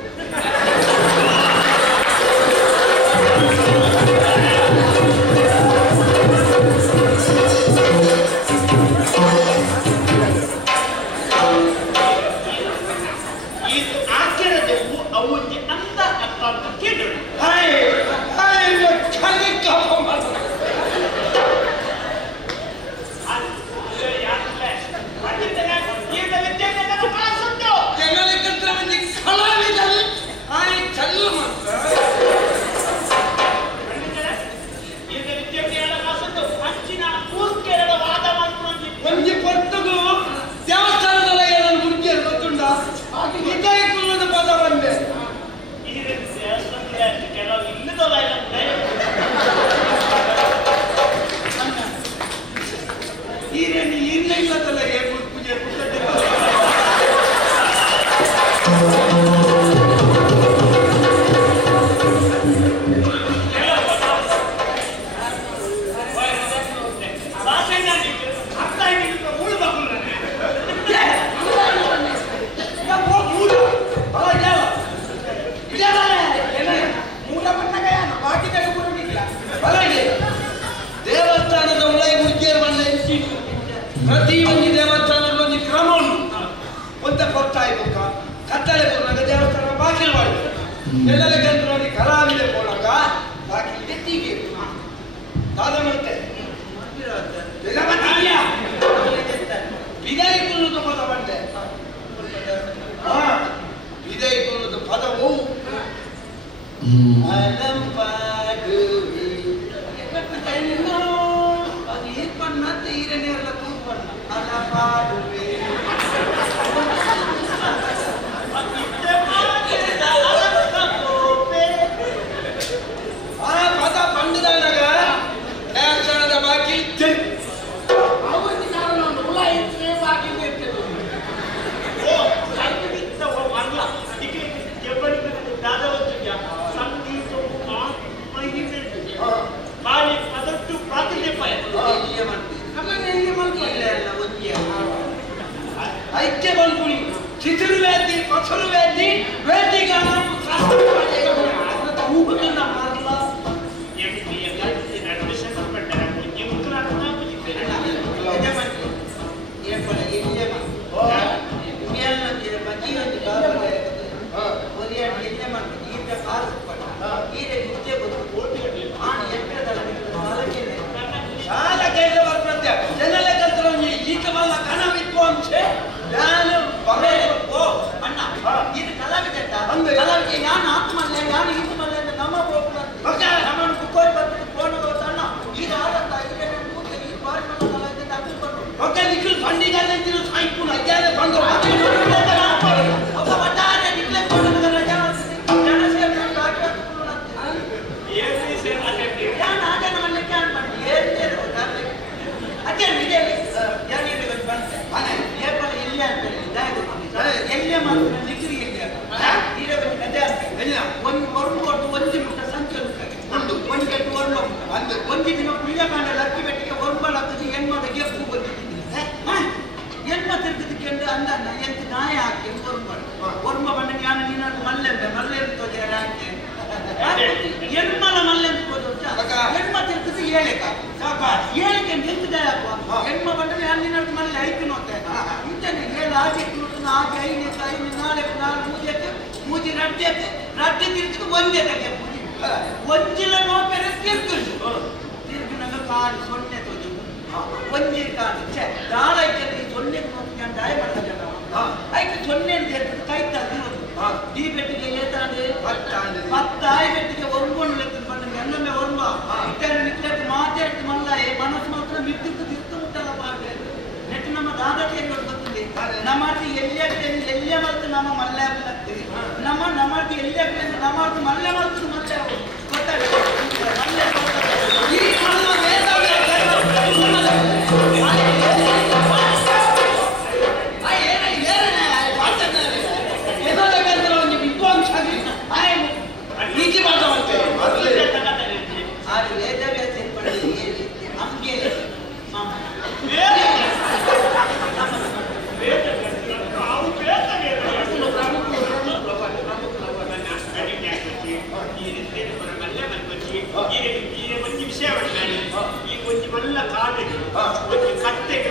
ಅಂಚಿನ ಕೂರ್ಕೆರಡ ವಾದ ಮಾಡ್ಕೊಂಡು ಒಂಜಿ ಪೊತ್ತುಗು ದೇವಸ್ಥಾನದಲ್ಲ ಏನನ್ನು ಹುಡುಗಿಯರು ಗೊತ್ತುಂಡ ವಿಜಯಕುಲದ ಪದ ಬಂದೆ ಕೆಲವು ಇಲ್ಲದಲ್ಲ ಈರೇನು ಇಲ್ಲೇ ಇಲ್ಲದಲ್ಲ ಹೇಗೆ ಪೂಜೆ ದೇವಸ್ಥಾನದ ಒಳಗೆ ಹುಡುಗಿಯರು ಬಂದ ಪ್ರತಿ ಒಂದು ದೇವಸ್ಥಾನದಲ್ಲಿ ಒಂದು ಕ್ರಮ ಉಂಟು ಒಂದ ಕೊಟ್ಟಾಯಿ ಬುಕ್ಕ ಕತ್ತಳೆ ಕೊಡಾಗ ದೇವಸ್ಥಾನ ಬಾಗಿಲು ಮಾಡಿದ್ರು ಎಲ್ಲರ ಗಂಟು ಕಲಾವಿದೆ ಕೊಡಾಗ ಬಾಗಿಲು ಎತ್ತಿಗೆ ಮತ್ತೆ ವಿದಯ ಕುಲ್ಲದ ಪದ ಬಂದೆ ವಿದಯ ಕುಲ್ಲದ ಪದವು ಮತ್ತೆ ಈರನೆಲ್ಲ ಕೂಪಣ್ಣ ಅಲ ಪಾಡುವೆ ಆ ಪದ ಬಂಡದಾಗ ದೇವಸ್ಥಾನದ ಬಾಕಿ ಅವತ್ತು ಕಾರಣ ಮೂಲ ಇರ್ತದೆ ಬಾಕಿ ಇರ್ತದೆ ಐಕ್ಯ ಬಂದ್ಬಿಡಿ ಚಿತ್ರ ವೇದಿ ಪಸರು ವೇದಿ ವೇದಿಗಾನ ಜನಲ ಕಲ್ತರ ಈತ ಬಲ್ಲ ಕಣ ವಿದ್ವಾಂಸೆ ನಾನು ಅಣ್ಣ ಇದು ಕಲಾವಿದೆ ಕಲಾವಿದೆ ನಾನು ಆತ್ಮಲ್ಲ ನಾನು ಇದು ಮಲ್ಲ ಅಂತ ನಮ್ಮ ನಮ್ಮನ್ನು ಕುಕ್ಕೋರಿ ಬರ್ತಿದ್ದು ಫೋನ್ ಅಣ್ಣ ಇದು ಆಡಂತ ಇದೆ ಈ ಬಾರಿ ಮಲ್ಲ ಕಲಾವಿದೆ ಅದು ಬಂದು ಓಕೆ ನಿಖಿಲ್ ಫಂಡಿಗಲ್ಲ ಅಂತಿರೋ ಸಾಯ್ಪುಣ ಅಜ್ಜಾಲೆ ಬಂದು ಒಬ್ಬ ಒಟ್ಟಾರೆ ನಿಖಿಲ್ ಫೋನ್ ರಜಾ ಜನ ಸೇರ್ಕೊಂಡು ನಾನು ಆಟನ ಮಲ್ಲಕ್ಕೆ ಅನ್ಬಂಡು ಏನು ಅದೇ ವಿಡಿಯೋಲಿ ಯಾರಿಗೆ ಬಂತೆ ಏಪಲ್ ಎಲ್ಲೇ ಅಂತ ಎಲ್ಲೇ ಮಾಡ್ತಾರೆ ಡಿಗ್ರಿ ಎಲ್ಲೇ ಈಗ ಕತೆ ಆಗ್ತದೆ ಒಂದು ವರ್ಮ ಕೊಟ್ಟು ಒಂದು ಮುಟ್ಟ ಸಂಖ್ಯೆ ಉಂಟು ಒಂದು ಕೆಟ್ಟು ವರ್ಮ ಒಂದು ದಿನ ಪುಣ್ಯಕಾಂಡ ಲಕ್ಕಿ ಬೆಟ್ಟಿಗೆ ವರ್ಮಲ್ ಆಗ್ತದೆ ಹೆಣ್ಮದ ಗೆಪ್ಪು ಬಂದಿದ್ದೀನಿ ಹೆಣ್ಮ ತಿರ್ಗದಕ್ಕೆ ಅಂದನ್ನ ಎಂತ ನಾಯ ಹಾಕಿ ವರ್ಮ ಬಂದ ನಾನು ನೀನಾದ್ರು ಮಲ್ಲೆಂಬೆ ಮಲ್ಲೆಂತೋದೆ ಯಾಕೆ ಹೆಣ್ಮಲ ಮಲ್ಲೆಂತ ಹೆಣ್ಮ ತಿರ್ಗದು ಏಳಿಕ ಏಳಿಕೆ ಎಂತಿದೆ ಹೆಣ್ಮ ಬಂದ್ರೆ ಹಣ್ಣಿನದ್ದು ಮನೆ ಐದು ನೋಡ್ತೆ ಇಂತಾನೆ ಏಳು ಆಚೆ ಆಚೆ ಐದು ನಾಳೆ ಮೂಜಿ ರಡ್ಡೈತೆ ರಡ್ಡೆ ತಿರ್ಗಿದು ಒಂದೇ ತಗೆ ಒಂಜಿಲ ನೋಪೆರೆ ತಿರ್ಗಿನಾಗ ಕಾಲು ಸೊನ್ನೆ ತೊಂದು ಒಂಜಿ ಕಾಲು ದಾಳೈತೆ ಸೊನ್ನೆ ನೋಡ್ಕೊಂಡು ದಾಯ ಮಾಡ್ತಾರೆ ಐದು ಸೊನ್ನೆ ಅಂತ ಕೈ ತಗ್ಗಿರೋದು ಈ ಬೆಟ್ಟಿಗೆ ಏತಾಂಡೆ 10 ಬೆಟ್ಟಿಗೆ ಒರ್ಕೊಂಡು ಬಂದ ಎಲ್ಲೊಮ್ಮೆ ಒರ್ಮ ಇಟ್ಟರೆ ನಿಂತು ಮಾತಾಡ್ತು ಮಲ್ಲ ಮನಸ್ಸು ಮಾತ್ರ ಮಿತ್ತಿತ್ತು ತಿರ್ತು ಮುಟ್ಟಲ್ಲ ಪಾಡ್ರೆ ನೆಟ್ಟು ನಮ್ಮ ದಾದಕ್ಕೆ ಗೊತ್ತಿದೆ ನಮ್ಮದು ಎಲ್ಲೇ ಮಲ್ತು ನಮ್ಮ ಮಲ್ಲೆ ಆಗ್ತೀವಿ ನಮ್ಮದು ಎಲ್ಲೇ ನಮ್ಮದು ಮಲ್ಲೆ ಮಲ್ತು ಮಲ್ಲೆ ಗೊತ್ತಾಗುತ್ತೆ ಮಲ್ಲೆ ಈ ಮಲ್ಲ ಈ ವಿಷಯ ಈ ಒಂದು ಮಲ್ಲ ಕಾಡಿಗೆ ಒಂದು ಕಟ್ಟೆಗೆ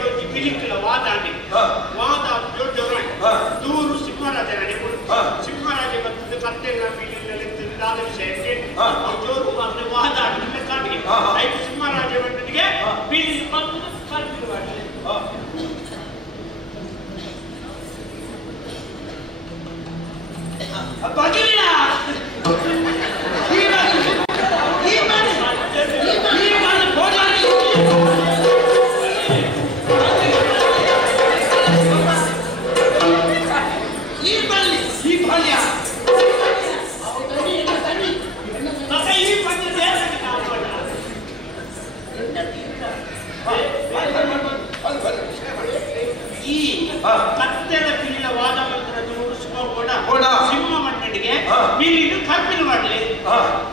ಕತ್ತೆಲ ಪಿಲ್ಲಿನ ವಾದ ಮಂತ್ರ ಉಳಿಸುವ ಕೂಡ ಸಿಂಹ ಮಂಡಳಿಗೆ ಪಿಲ್ಲಿನ ಕರ್ಪಿಲ್ ಮಾಡಲಿ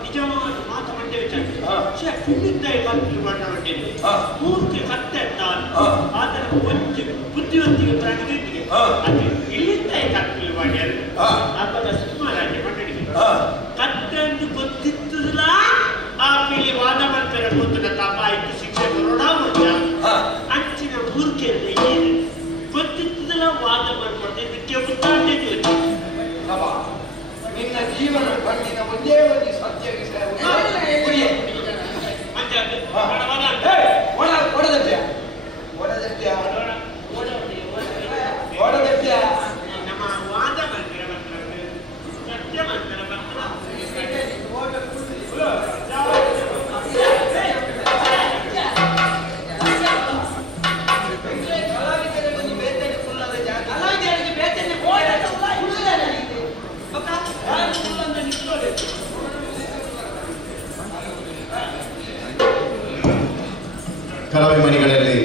ನಿಜವಾದ ಮಾತು ಮಂಡ್ಯ ವಿಚಾರ ಪಿಲ್ಲಿದ್ದ ಕರ್ಪಿಲ್ ಮಾಡಲಿ ಮೂರ್ತಿ ಕತ್ತೆ ಆತರ ಒಂದು ಬುದ್ಧಿವಂತಿಗೆ ಪ್ರಾಣಿಗಳಿಗೆ ಅದು ಇಲ್ಲಿದ್ದ ಕರ್ಪಿಲ್ ಮಾಡ್ಯಾರ ಅಪ್ಪದ ಸಿಂಹ ರಾಜ್ಯ ಮಂಡಳಿಗೆ ಕತ್ತೆ ಅಂತ ಗೊತ್ತಿತ್ತದಲ್ಲ ಆ ಪಿಲ್ಲಿ ವಾದ ಮಂತ್ರ ಗೊತ್ತಿನ ತಾಪ ಆಯ್ತು ಶಿಕ್ಷೆ ಬರೋಣ ಅಂಚಿನ ಮೂರ್ಖೆಯಲ್ಲಿ ಏನು ಗೊತ್ತಿತ್ತದಲ್ಲ ವಾದ ಮಾಡ್ಕೊಡ್ತಾ ಇದಕ್ಕೆ ಉತ್ತಾಟೆ ನಿನ್ನ ಜೀವನ ಬಂದಿನ ಒಂದೇ ಒಂದು ಸತ್ಯ ವಿಷಯ ನಮ್ಮ ವಾದ ಮಂತ್ರ ಸತ್ಯ ಮಂತ್ರ ಕಲಾಭಿಮಾನಿಗಳಲ್ಲಿ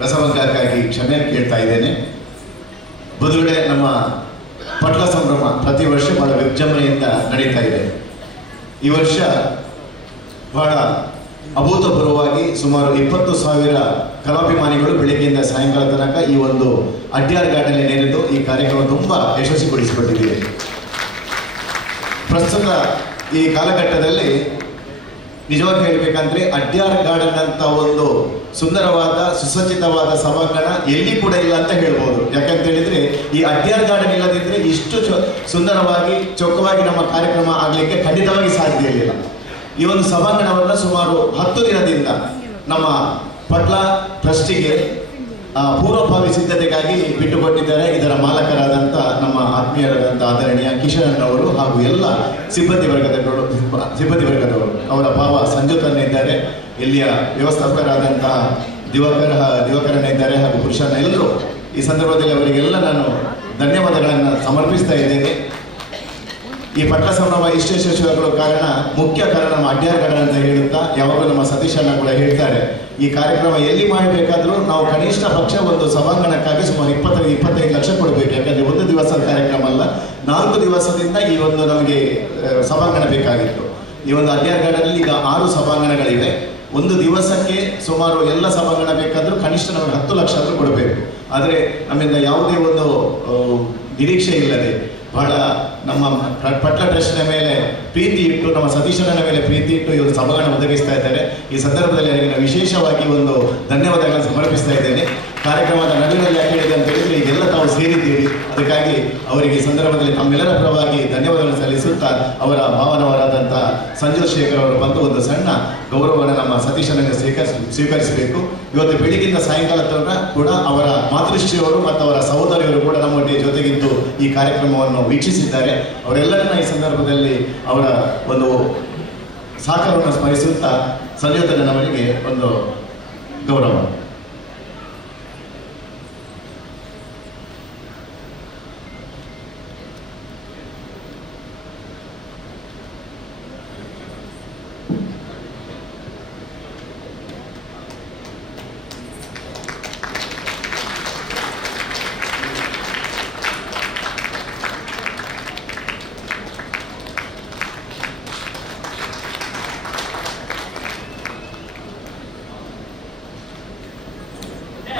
ರಸವಂಗಕ್ಕಾಗಿ ಕ್ಷಮೆಯನ್ನು ಕೇಳ್ತಾ ಇದ್ದೇನೆ. ಬದುಗಡೆ ನಮ್ಮ ಪಟ್ಲ ಸಂಭ್ರಮ ಪ್ರತಿ ವರ್ಷ ಬಹಳ ವಿಜೃಂಭಣೆಯಿಂದ ನಡೀತಾ ಇದೆ. ಈ ವರ್ಷ ಬಹಳ ಅಭೂತಪೂರ್ವವಾಗಿ ಸುಮಾರು 20,000 ಕಲಾಭಿಮಾನಿಗಳು ಬೆಳಗ್ಗೆಯಿಂದ ಸಾಯಂಕಾಲ ತನಕ ಈ ಒಂದು ಅಡ್ಯಾರ್ ಗಾರ್ಡನ್ ನೆರೆದು ಈ ಕಾರ್ಯಕ್ರಮ ತುಂಬ ಯಶಸ್ವಿಗೊಳಿಸಿಕೊಟ್ಟಿದ್ದೀವಿ. ಪ್ರಸ್ತುತ ಈ ಕಾಲಘಟ್ಟದಲ್ಲಿ ನಿಜವಾಗಿ ಹೇಳಬೇಕಂದ್ರೆ ಅಡ್ಯಾರ್ ಗಾರ್ಡನ್ ಅಂತ ಒಂದು ಸುಂದರವಾದ ಸುಸಜ್ಜಿತವಾದ ಸಭಾಂಗಣ ಎಲ್ಲಿ ಕೂಡ ಇಲ್ಲ ಅಂತ ಹೇಳ್ಬೋದು. ಯಾಕಂತ ಹೇಳಿದ್ರೆ ಈ ಅಡ್ಯಾರ್ ಗಾರ್ಡನ್ ಇಲ್ಲದಿದ್ರೆ ಇಷ್ಟು ಸುಂದರವಾಗಿ ಚೊಕ್ಕವಾಗಿ ನಮ್ಮ ಕಾರ್ಯಕ್ರಮ ಆಗಲಿಕ್ಕೆ ಖಂಡಿತವಾಗಿ ಸಾಧ್ಯ ಇರಲಿಲ್ಲ. ಈ ಒಂದು ಸಭಾಂಗಣವನ್ನು ಸುಮಾರು 10 ದಿನದಿಂದ ನಮ್ಮ ಪಟ್ಲ ಟ್ರಸ್ಟಿಗೆ ಪೂರ್ವಭಾವಿ ಸಿದ್ಧತೆಗಾಗಿ ಬಿಟ್ಟುಕೊಟ್ಟಿದ್ದಾರೆ. ಇದರ ಮಾಲಕರಾದಂಥ ನಮ್ಮ ಆತ್ಮೀಯರಾದಂಥ ಆದರಣೀಯ ಕಿಶನ್ ಅವರು ಹಾಗೂ ಎಲ್ಲ ಸಿಬ್ಬಂದಿ ವರ್ಗದವರು ಅವರ ಭಾವ ಸಂಜುತನ್ನ ಇದ್ದಾರೆ, ಇಲ್ಲಿಯ ವ್ಯವಸ್ಥಾಪಕರಾದಂತಹ ದಿವಾಕರನ ಇದ್ದಾರೆ ಹಾಗೂ ಪುರುಷನ ಎಲ್ಲರೂ. ಈ ಸಂದರ್ಭದಲ್ಲಿ ಅವರಿಗೆಲ್ಲ ನಾನು ಧನ್ಯವಾದಗಳನ್ನು ಸಮರ್ಪಿಸ್ತಾ ಇದ್ದೇನೆ. ಈ ಪಟ್ಲ ಸಂಭ್ರಮ ಇಷ್ಟು ಯಶಸ್ವಿಯಾಗಲು ಮುಖ್ಯ ಕಾರಣ ನಮ್ಮ ಅಡ್ಯಾರ್ ಗಾರ್ಡನ್ ಅಂತ ಹೇಳುತ್ತಾ ಯಾವಾಗಲೂ ನಮ್ಮ ಸತೀಶಣ್ಣ ಕೂಡ ಹೇಳ್ತಾರೆ, ಈ ಕಾರ್ಯಕ್ರಮ ಎಲ್ಲಿ ಮಾಡಬೇಕಾದ್ರೂ ನಾವು ಕನಿಷ್ಠ ಪಕ್ಷ ಒಂದು ಸಭಾಂಗಣಕ್ಕಾಗಿ ಸುಮಾರು 20-25 ಲಕ್ಷ ಕೊಡಬೇಕು. ಯಾಕಂದ್ರೆ ಒಂದು ದಿವಸದ ಕಾರ್ಯಕ್ರಮ ಅಲ್ಲ, 4 ದಿವಸದಿಂದ ಈ ಒಂದು ನಮಗೆ ಸಭಾಂಗಣ ಬೇಕಾಗಿತ್ತು. ಈ ಒಂದು ಅಡ್ಯಾರ್ ಗಾರ್ಡನ್ ಈಗ 6 ಸಭಾಂಗಣಗಳಿವೆ. ಒಂದು ದಿವಸಕ್ಕೆ ಸುಮಾರು ಎಲ್ಲ ಸಭಾಂಗಣ ಬೇಕಾದ್ರೂ ಕನಿಷ್ಠ ನಮಗೆ 10 ಲಕ್ಷ ಆದರೂ ಕೊಡಬೇಕು. ಆದರೆ ನಮ್ಮಿಂದ ಯಾವುದೇ ಒಂದು ನಿರೀಕ್ಷೆ ಇಲ್ಲದೆ ಬಹಳ ನಮ್ಮ ಪಟ್ಲ ಟ್ರಸ್ಟ್ನ ಮೇಲೆ ಪ್ರೀತಿ ಇಟ್ಟು, ನಮ್ಮ ಸತೀಶನ ಮೇಲೆ ಪ್ರೀತಿ ಇಟ್ಟು ಈ ಒಂದು ಸಭಾಂಗಣ ಒದಗಿಸ್ತಾ ಇದ್ದಾರೆ. ಈ ಸಂದರ್ಭದಲ್ಲಿ ಅವರಿಗೆ ವಿಶೇಷವಾಗಿ ಒಂದು ಧನ್ಯವಾದಗಳನ್ನು ಸಮರ್ಪಿಸ್ತಾ ಇದ್ದೇನೆ. ಕಾರ್ಯಕ್ರಮದ ನಡುವಿನಲ್ಲಿ ಯಾಕೆ ಹೇಳಿದೆ ಅಂತ ಹೇಳಿದ್ರೆ ಈಗೆಲ್ಲ ತಾವು ಸೇರಿದ್ದೀರಿ, ಅದಕ್ಕಾಗಿ ಅವರಿಗೆ ಈ ಸಂದರ್ಭದಲ್ಲಿ ತಮ್ಮೆಲ್ಲರ ಪರವಾಗಿ ಧನ್ಯವಾದಗಳನ್ನು ಸಲ್ಲಿಸುತ್ತಾ ಅವರ ಭಾವನವರಾದಂಥ ಸಂಜು ಶೇಖರ್ ಅವರು ಬಂದು ಒಂದು ಸಣ್ಣ ಗೌರವವನ್ನು ನಮ್ಮ ಸತೀಶನಿಗೆ ಸ್ವೀಕರಿಸಬೇಕು. ಇವತ್ತು ಬೆಳಿಗ್ಗಿಂದ ಸಾಯಂಕಾಲ ತನಕ ಕೂಡ ಅವರ ಮಾತೃಶ್ರೀಯವರು ಮತ್ತು ಅವರ ಸಹೋದರಿಯರು ಕೂಡ ನಮ್ಮೊಟ್ಟಿಗೆ ಜೊತೆಗಿದ್ದು ಈ ಕಾರ್ಯಕ್ರಮವನ್ನು ವೀಕ್ಷಿಸಿದ್ದಾರೆ. ಅವರೆಲ್ಲರನ್ನ ಈ ಸಂದರ್ಭದಲ್ಲಿ ಅವರ ಒಂದು ಸಹಕಾರವನ್ನು ಸ್ಮರಿಸುತ್ತಾ ಸಂಜೋತನವರಿಗೆ ಒಂದು ಗೌರವ.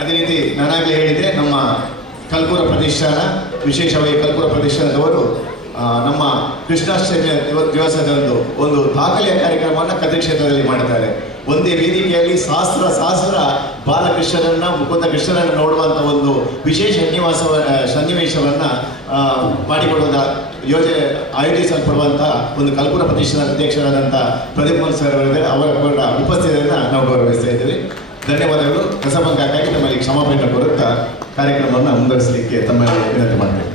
ಅದೇ ರೀತಿ ನಾನಾಗಲೇ ಹೇಳಿದೆ, ನಮ್ಮ ಕಲ್ಪುರ ಪ್ರತಿಷ್ಠಾನ, ವಿಶೇಷವಾಗಿ ಕಲ್ಪುರ ಪ್ರತಿಷ್ಠಾನದವರು ನಮ್ಮ ಕೃಷ್ಣಾಷ್ಟಮಿ ದಿವಸದಂದು ಒಂದು ದಾಖಲೆಯ ಕಾರ್ಯಕ್ರಮವನ್ನು ಕಥೆ ಕ್ಷೇತ್ರದಲ್ಲಿ ಮಾಡ್ತಾರೆ. ಒಂದೇ ವೇದಿಕೆಯಲ್ಲಿ ಸಹಸ್ರ ಬಾಲಕೃಷ್ಣರನ್ನ ಮುಕುಂದ ಕೃಷ್ಣರನ್ನು ನೋಡುವಂಥ ಒಂದು ವಿಶೇಷ ಸನ್ನಿವೇಶವನ್ನು ಮಾಡಿಕೊಡುವ ಆಯೋಜಿಸಲ್ಪಡುವಂಥ ಒಂದು ಕಲ್ಪುರ ಪ್ರತಿಷ್ಠಾನದ ಅಧ್ಯಕ್ಷರಾದಂಥ ಪ್ರದೀಪ್ ಮೋಹನ್ ಸರ್ ಅವರಿದ್ದಾರೆ. ಅವರ ಕೂಡ ಉಪಸ್ಥಿತಿಯನ್ನು ನಾವು ಗೌರವಿಸ್ತಾ ಇದ್ದೇವೆ. ಧನ್ಯವಾದಗಳು. ರಸಭಂಗಕ್ಕಾಗಿ ನಮ್ಮಲ್ಲಿ ಕ್ಷಮಾಪಣೆ ಕೋರುತ್ತಾ ಕಾರ್ಯಕ್ರಮವನ್ನು ಮುಂದುವರಿಸಲಿಕ್ಕೆ ತಮ್ಮಲ್ಲಿ ವಿನಂತಿ ಮಾಡ್ತೇವೆ.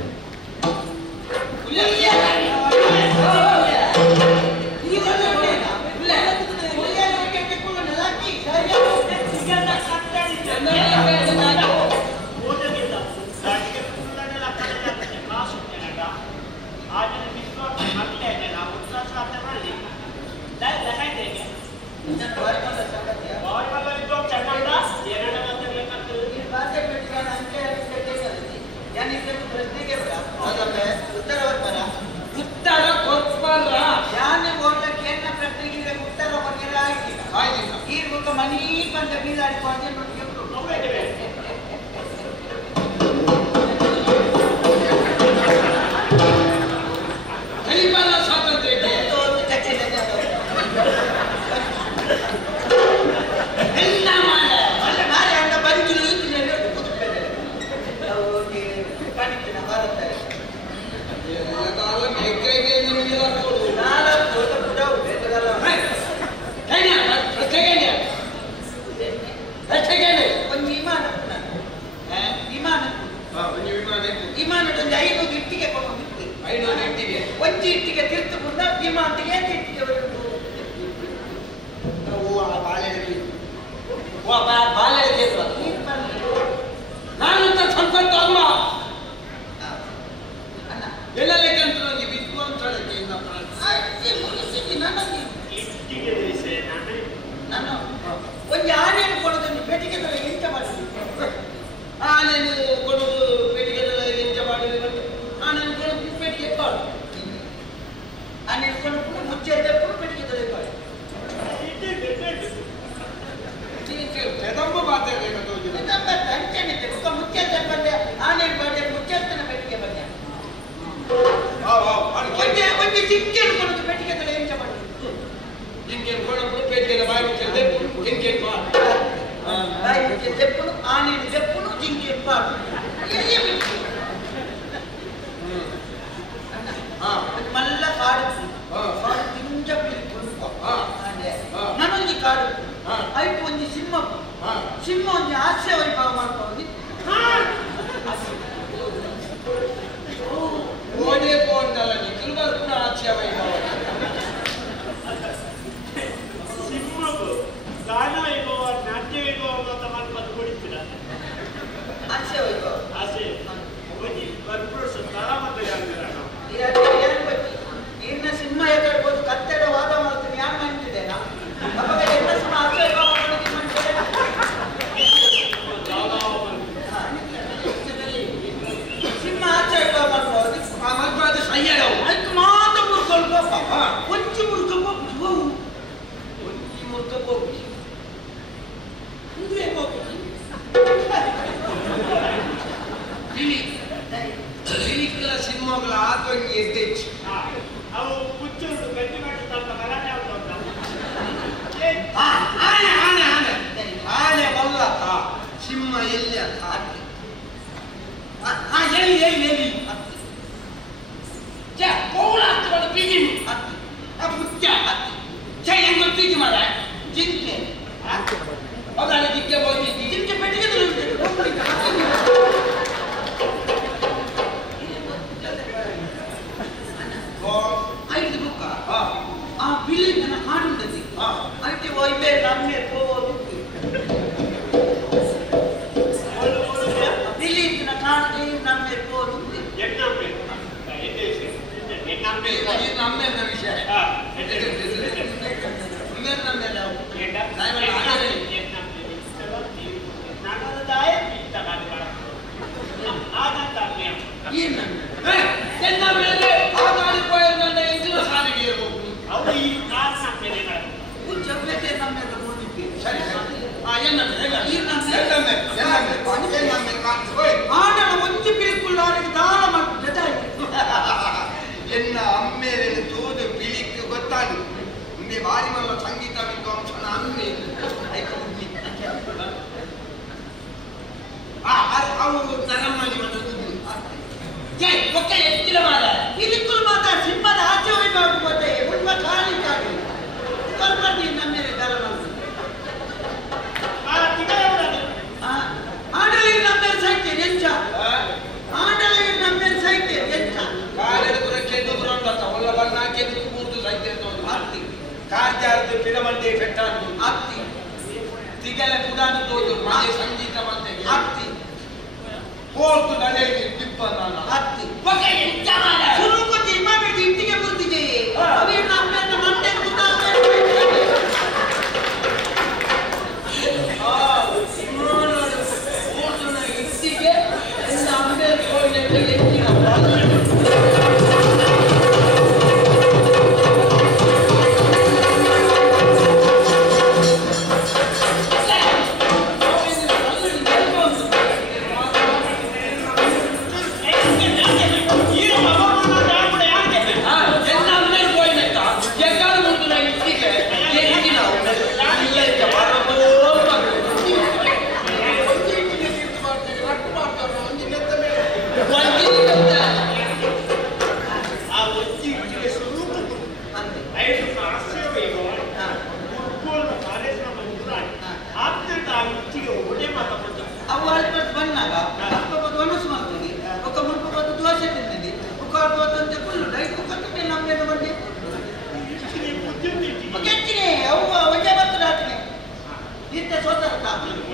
ಸೋದರ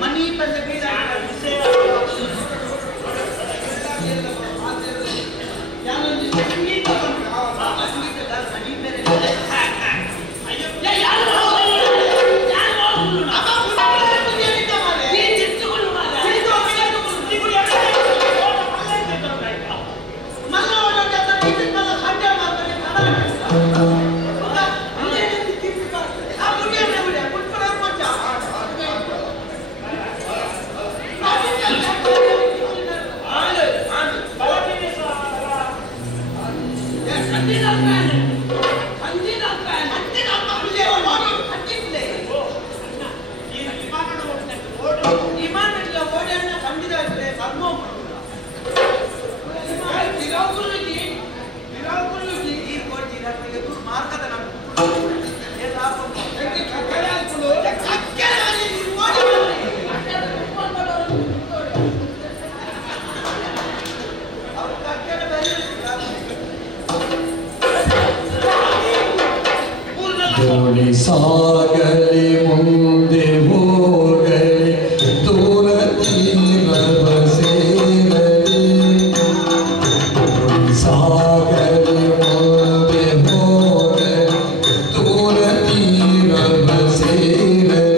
ಮನಿ ಬಂದ ಬೀಡ ಸಾಗಲಿ ಮುಂದೆ ಹೋಗಲಿ ದೂರ ತೀರವ ಸೇರಲಿ ಸಾಗಲಿ ಮುಂದೆ ಹೋಗಲಿ ದೂರ ತೀರವ ಸೇರಲಿ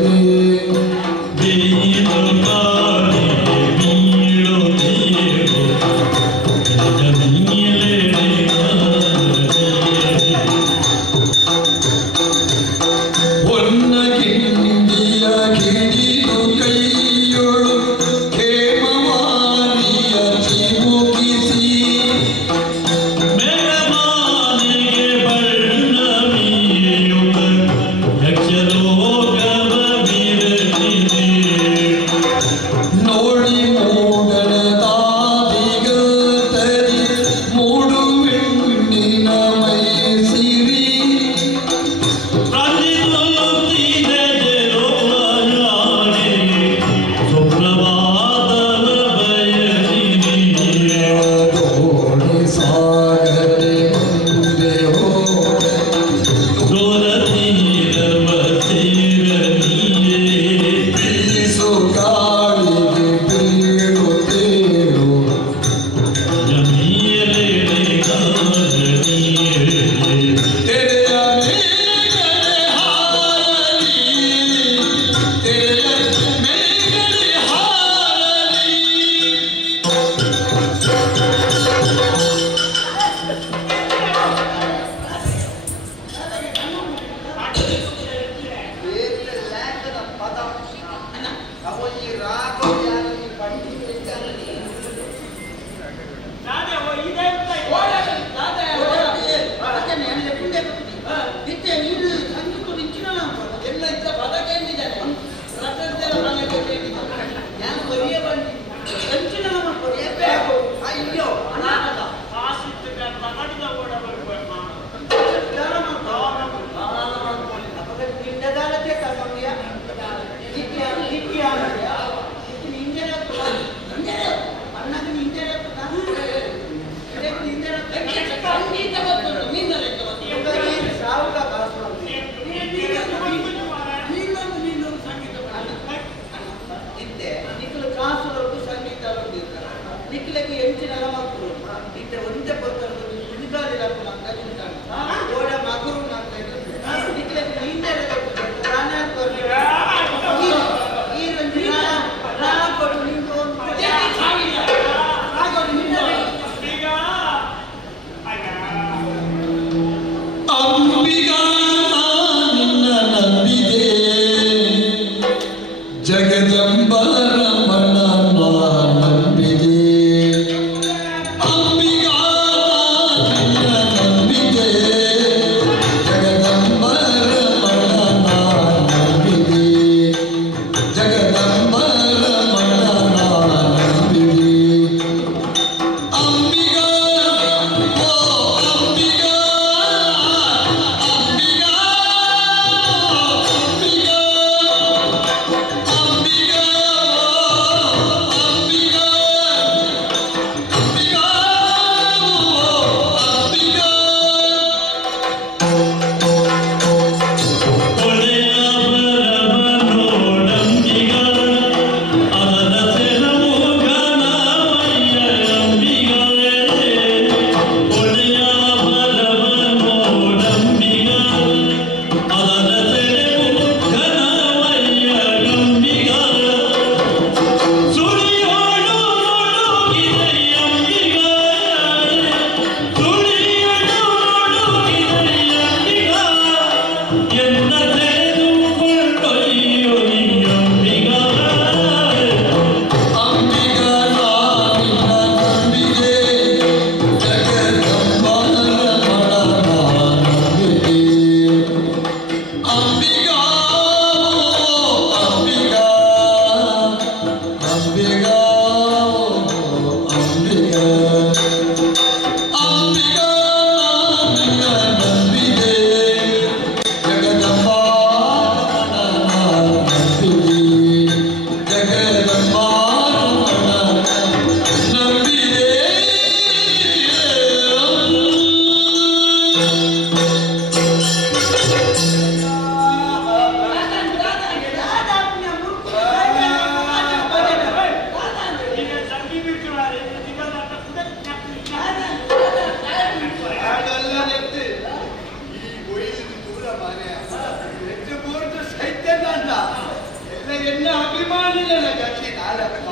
ಅಭಿಮಾನಿಗಳ ಜಾತಿ ನಾಲ್ಕಪ್ಪ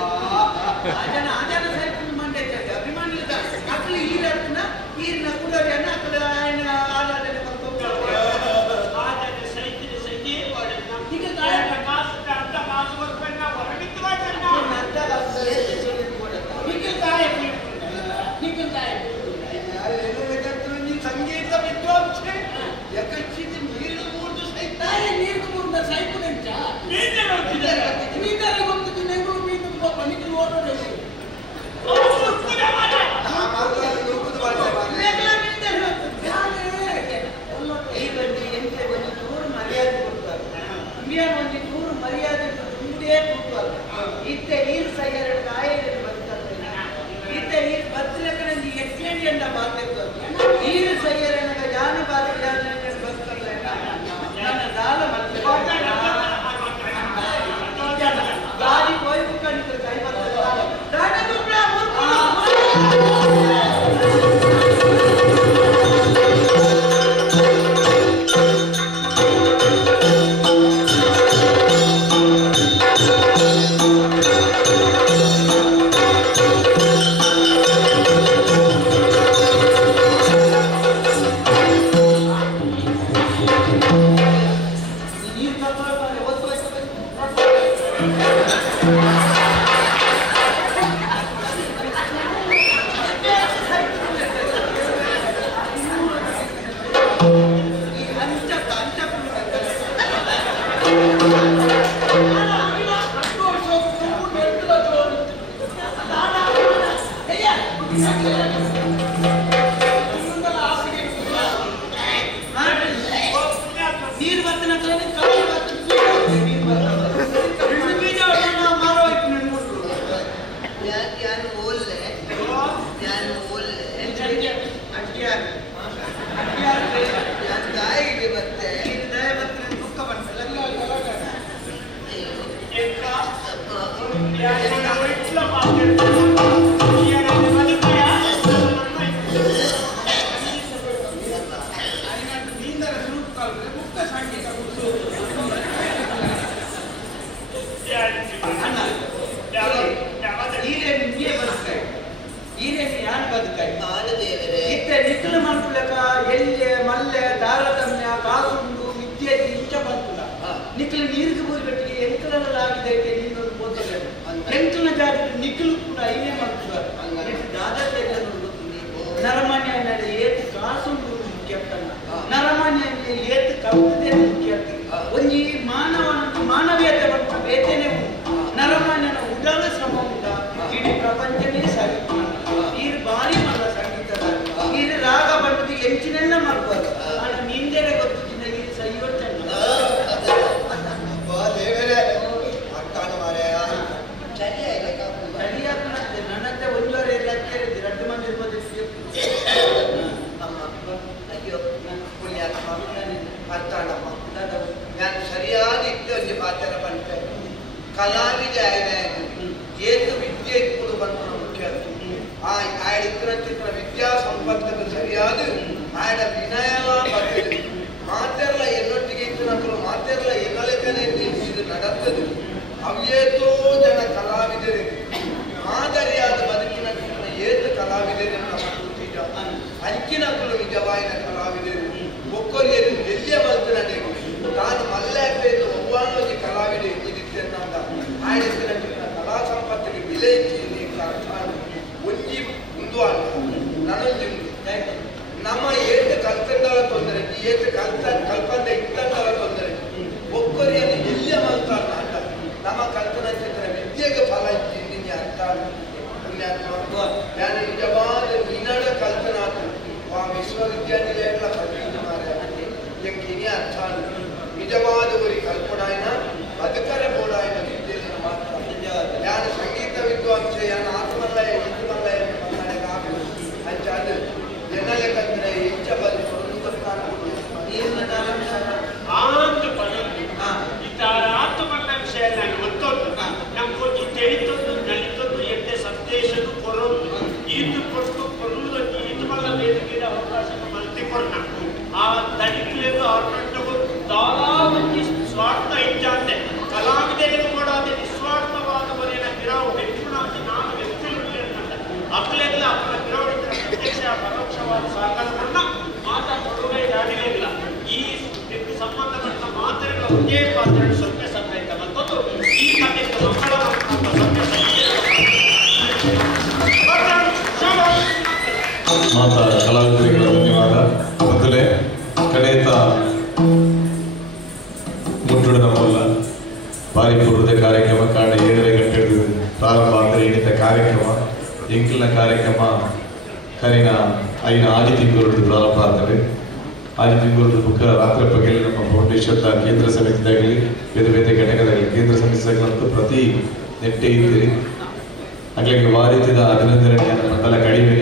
ಆಜನ ಸಾಯ್ಕೊಂಡು ಮಂಡ್ಯ ಜಾತಿ ಅಭಿಮಾನಿಗಳ ಅಕ್ಕಳು ಈರನ್ನ ಈರಿನ ಕುಡೋರಿಯನ್ನ ಅಕ್ಕಳ ಆಲಾದನೆ ಸಂಗೀತ ವಿದ್ವಾಂಸೆ ಯಾಕಂಚಿದ್ದು ನೀರು ಮೂರ್ದು ಸಹಿತ ನೀರು ಮೂರ್ದ ಸೈಪು ನೆಂಚ ನೀತಾರೆ ಗೊತ್ತಿದ್ದು ನೆಂಗಳು ಮೀನು ಪನಿಕಲು ಓಡೋದು ಎಂಟೆ ಒಂದು ಚೂರು ಮರ್ಯಾದೆ ಕೊಡ್ತಾರೆ ಒಂದು ಚೂರು ಮರ್ಯಾದೆ ಮುಂದೆ ಕೊಡ್ತಾರೆ ಇತ್ತ ನೀರು ಸೈಯರ ಕಾಯಿಲೆ ಬರ್ತಾರೆ ಇತ್ತ ನೀರು ಬತ್ತಲಕ್ಕನ ಎಟ್ಲೇಂಡಿ ಅಂತ ಬಾರ್ಬೇಕು ನೀರು ಸೈಯರ ಜಾನು ಬಾರಿ ಬರ್ತಾರೆ ನನ್ನ ದಾಲ ಗಾಡಿ ಹೋಯ್ತು ಕಣಿದ್ರು ಕೈ ಬರ್ತಾರೆ ನೀರು ಬರ್ತನ ನಿಖಿಲ ಮಾಡ್ಕೊಳ್ಳಕ ಎಲ್ಲಿ ಮಲ್ಲೆ ತಾರತಮ್ಯ ಕಾಸುಂಡು ವಿದ್ಯೆ ಇಂಚ ಬಂತುಲ ನಿಖಿಲ ನೀರಿಗೆ ಬೋರ್ಗಟ್ಟಿಗೆ ಎಂಕಲಲ್ಲಿ ಆಗಿದೆ ನೀನೊಂದು ಬೋತಲೆ ಎಂಕಲ ಜಾತಿ ನಿಖಿಲು ಕೂಡ ಐನೇ ಮಾಡ್ತಾರೆ ದಾದಾಪೇಟ ನರಮಾನ್ಯ ಏತ್ ಕಾಸುಂಡು ಮುಖ್ಯಪ್ತನ್ನ ನರಮಾನ್ಯ ಏತ್ ಕಲ್ಪದೆ ಮುಖ್ಯ ಒಂಜಿ ಮಾನವೀಯತೆ ಬಂತ ಬೇತೇನೆ ನರಮಾನ್ಯನ ಉಡಲ ಶ್ರಮ ಉಂಟ ಇಡೀ ಪ್ರಪಂಚನೇ ಸಾಗಿತ್ತು ನೀರು ಭಾರಿ ಮಲ್ಲ ಸಂಗೀತದ ನೀರು ರಾಗ ಬಂಡದ ಎಂಚಿನೆಲ್ಲ ಮಾಡ್ಬಾರ್ದು ಆದ್ರೆ ನಿಂದೇನೆ ಗೊತ್ತಿದ್ದ ನೀರು ಸೈಯೋಡ್ತೇನೆ ಚಳಿಯಾಗ್ತದೆ ನನ್ನತ್ತೆ ಒಂದೂವರೆ ಎಲ್ಲ ಕೇಳಿದ್ದೆ 2 ಮಂದಿ ಇರ್ಬೋದು ಅಯ್ಯೋ ಪುಣ್ಯಾತ್ಮ ಅರ್ಥಾಣಮ್ಮ ನಾನು ಸರಿಯಾಗಿ ಇಟ್ಟು ಪಾತ್ರ ಬಂತ ಕಲಾವಿದೆ ಏತು ವಿದ್ಯೆ ಇಟ್ಕೊಂಡು ಬಂದ ಮುಖ್ಯ ಚಿತ್ರ ವಿದ್ಯಾ ಸಂಪರ್ಕದ ಸರಿಯಾದ ಆಡ ವಿನಯವ ಬರ್ತದೆ ಮಾತೆಲ್ಲ ಎನ್ನೊಟ್ಟಿಗೆ ಇತ್ತು ನಕಲು ಮಾತೆಲ್ಲ ಎಲ್ಲಲೆಕ್ಕನೆ ಇದು ನಡೆಸ್ತದೆ ಅವ್ಯೇತೋ ಜನ ಕಲಾವಿದರೆ ಮಾದರಿಯಾದ ಬದುಕಿನ ಏತು ಕಲಾವಿದರೆ ಅಂಚಿನಕ್ಕಲು ನಿಜವಾಯಿನ ಕಲಾವಿದರು ಒಕ್ಕೊರಿಯರು ಎಲ್ಲಿಯ ಬರ್ತದೆ ನಾನು ಮಲ್ಲಾಪೇತು ಒಬ್ಬಾನೋಜಿ ಕಲಾವಿದೆ ಇದಿತ್ತೇನಂದ ಆಡಿಸಿನ ಕಲಾ ಸಂಪತ್ತಿಗೆ ಬೆಲೆ ಒಂಜಿ ಮುಂದು ನನೊಂದು ನಮ್ಮ ಏತು ಕಲ್ತಂಗಳ ತೊಂದರೆ ಏತು ಕಲ್ಪಂದ ಇಟ್ಟಂಗಳ ತೊಂದರೆ ಒಕ್ಕೊರಿಯನ್ನು ಎಲ್ಲಿಯ ಮಾಡ್ತಾರೆ ನಮ್ಮ ಕಲ್ಪನಾ ಚಿತ್ರ ವಿದ್ಯೆ ಒಂದೇ ಪಾತ್ರ ಸೊಪ್ಪೆ ಸಮೇತ ಮತ್ತೊಂದು ಈ ಕಥೆಗೆ ಮಕ್ಕಳ ಮಾತಾ ಕಲಾವಿದರಿಗೆ ಧನ್ಯವಾದ. ಮೊದಲೇ ಕಡೆಯತ ಮುಟ್ಟುಡನ ಮೂಲ ಬಾರಿ ಪೂರ್ವದ ಕಾರ್ಯಕ್ರಮ ಕಾರಣ 7 ಗಂಟೆ ಪ್ರಾರಂಭ ಆದರೆ ಹಿಡಿದ ಕಾರ್ಯಕ್ರಮ ಎಂಕಿನ ಕಾರ್ಯಕ್ರಮ ಕರಿನ ಐನ ಆದಿ ತಿಂಗಳು ಪ್ರಾರಂಭ ಆಗ್ತದೆ. ಆದಿ ತಿಂಗಳು ಬುಕ್ಕ ರಾತ್ರಿ ಪಗೆಯಲ್ಲಿ ನಮ್ಮ ಫೌಂಡೇಶನ್ ಕೇಂದ್ರ ಸಮಿತಿದಾಗಲಿ ಬೇರೆ ಬೇರೆ ಘಟಕದಾಗಲಿ ಕೇಂದ್ರ ಸಮಿತಿದಾಗಲಂತೂ ಪ್ರತಿ ನೆಟ್ಟೆ ಇದ್ದೀರಿ. ಹಾಗಾಗಿ ವಾರಿತಿದ ಅಭಿನಂದನೆ ಮಂಡಲ ಕಡಿಮೆ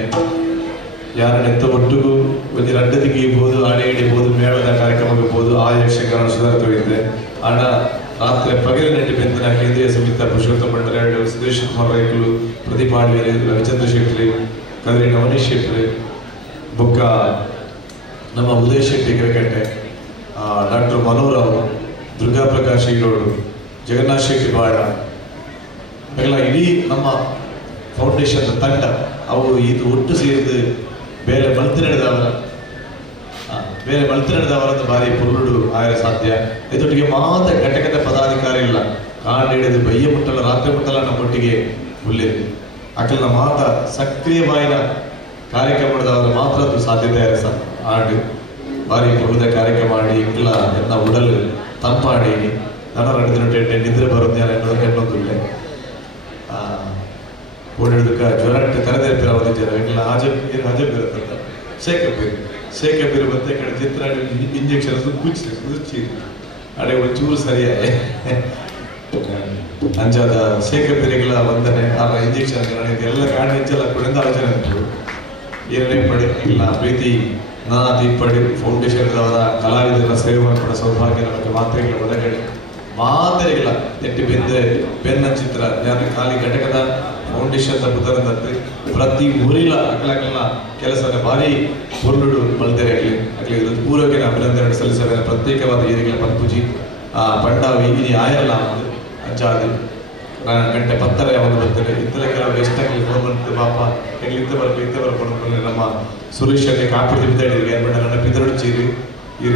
ಯಾರನ್ನೆತ್ತ ಒಟ್ಟಿಗೂ ಒಂದು ರಡ್ಡದಿಗೆ ಇರ್ಬೋದು, ಆಡೆ ಹಿಡಿಬೋದು, ಮೇಳದ ಕಾರ್ಯಕ್ರಮ ಇರ್ಬೋದು, ಆ ಯಕ್ಷಗಾನ ಸುಧಾರಿತವಿದೆ. ಹಣ ರಾತ್ರಿ ಪಗಲಿನಟ್ಟಿ ಬೆಂದಿನ ಕೇಂದ್ರೀಯ ಸಮಿತಿ ಪುರುಷೋತ್ತಮ ಮಂಡಲ, ಸುರೇಶ್ ಕುಮಾರ್ ರೈಕಲು, ಪ್ರದೀಪ್ ಆಳ್ವೇರಿ, ರವಿಚಂದ್ರ ಶೆಟ್ಟಿ, ಕದ್ರಿ ನವನೀಶ್ ಶೆಟ್ಟಿ, ಬುಕ್ಕ ನಮ್ಮ ಉದಯ್ ಶೆಟ್ಟಿ ಕೆರೆಕಟ್ಟೆ, ಡಾಕ್ಟರ್ ಮನೋರಾವ್, ದುರ್ಗಾ ಪ್ರಕಾಶ್ ಈರೋಡು, ಜಗನ್ನಾಥ್ ಶೆಟ್ಟಿ ಬಾಡ ಎಲ್ಲ ಇಡೀ ನಮ್ಮ ಫೌಂಡೇಶನ್ ತಂಡ ಅವು ಇದು ಒಟ್ಟು ಸೇರಿದು ಬೇರೆ ಮಲ್ತಿನಡೆದವರದ್ದು ಬಾರಿ ಪುರುಡು ಆಯರ ಸಾಧ್ಯ. ಇದೊಟ್ಟಿಗೆ ಮಾತ್ರ ಘಟಕದ ಪದಾಧಿಕಾರಿ ಇಲ್ಲ ಕಾಂಡಿಡಿದು ಬಯ್ಯ ಮುಟ್ಟಲ್ಲ ರಾತ್ರಿ ಮುಟ್ಟಲ್ಲ ನಮ್ಮೊಟ್ಟಿಗೆ ಉಳ್ಳೇದು ಅಕಲ್ನ ಮಾತ ಸಕ್ರಿಯವಾಯಿನ ಕಾರ್ಯಕ್ರಮದವರು ಮಾತ್ರ ಅದು ಸಾಧ್ಯತೆ ಸಹ ಆಡಿ ಬಾರಿ ಪುರುದ ಕಾರ್ಯಕ್ರಮ ಮಾಡಿ ಇಲ್ಲ ಎಲ್ಲ ಉಡಲು ತಂಪಾಡಿ ನನ್ನ 2 ದಿನ ನಿದ್ರೆ ಬರೋದು ಎನ್ನೊಂದುಳ್ಳೆ ಓಡಿದಕ್ಕೆ ಜ್ವರ ತೆರೆದಿರ್ತೀರ ಅವಧಿ ಜನ ಇಲ್ಲ ಹಜಬ್ ಇರುತ್ತಂತ ಶೇಖಬೀರ್ ಬಂದ ಕಡೆ ಚಿತ್ರ ಇಂಜೆಕ್ಷನ್ ಕುಚ್ಚಿ ಅಡೆ ಒಂಚೂರು ಸರಿಯಾಗಿ ಅಂಜಾದ ಶೇಖಬೀರಿಗೆಲ್ಲ ವಂದನೆ ಆ ಇಂಜೆಕ್ಷನ್ ಎಲ್ಲ ಕಾರಣ ಹೆಚ್ಚೆಲ್ಲ ಕೊಡಿಂದ ಆಲೋಚನೆ ಉಂಟು ಏನೇ ಪಡಿ ಇಲ್ಲ ಪ್ರೀತಿ ನಾದಿ ಪಡಿ ಫೌಂಡೇಶನ್ದವರ ಕಲಾವಿದರ ಸೇವೆ ಮಾಡಿಕೊಡೋ ಸೌಭಾಗ್ಯ ನಮಗೆ ಮಾತ್ರೆಗಳ ಒಳಗಡೆ ಮಾತ್ರೆಗಳ ನೆಟ್ಟಿ ಬೆನ್ನ ಚಿತ್ರ ಜ್ಞಾನ ಖಾಲಿ ಘಟಕದ ಫೌಂಡೇಶನ್ ಬುಧರಂತೆ ಪ್ರತಿ ಊರಿಲ ಅಕಲಕಲ್ಲ ಕೆಲಸದ ಭಾರಿ ಪೂರ್ಣುಡು ಮಲ್ತೆರೆ ಆಗಲಿ ಪೂರ್ವಕಿನ ಅಭಿನಂದನೆ ಸಲ್ಲಿಸಬೇಕ ಪ್ರತ್ಯೇಕವಾದ ಏರಿಗಳ ಪಂಪುಜಿ ಪಂಡಾವಿ ಇನಿ ಆಯಲ್ಲ ಅಂಚಾದಿ ಗಂಟೆ 10 ಯಾವಾಗ ಬರ್ತಾರೆ ಇಂತಲೇ ಕೆಲವು ಎಷ್ಟಾಗಲಿ ಫೋನ್ ಮಾಡ್ತಾರೆ ಪಾಪ ಇತ್ತ ಬರ್ಕೊಂಡು ನಮ್ಮ ಸುರೇಶ್ ಅಲ್ಲಿ ಕಾಪಿ ತಿಂತಾಡಿದ್ರಿ ಏನ್ಬೇಡ ನನ್ನ ಪಿದರಡು ಚೀರಿ ಈ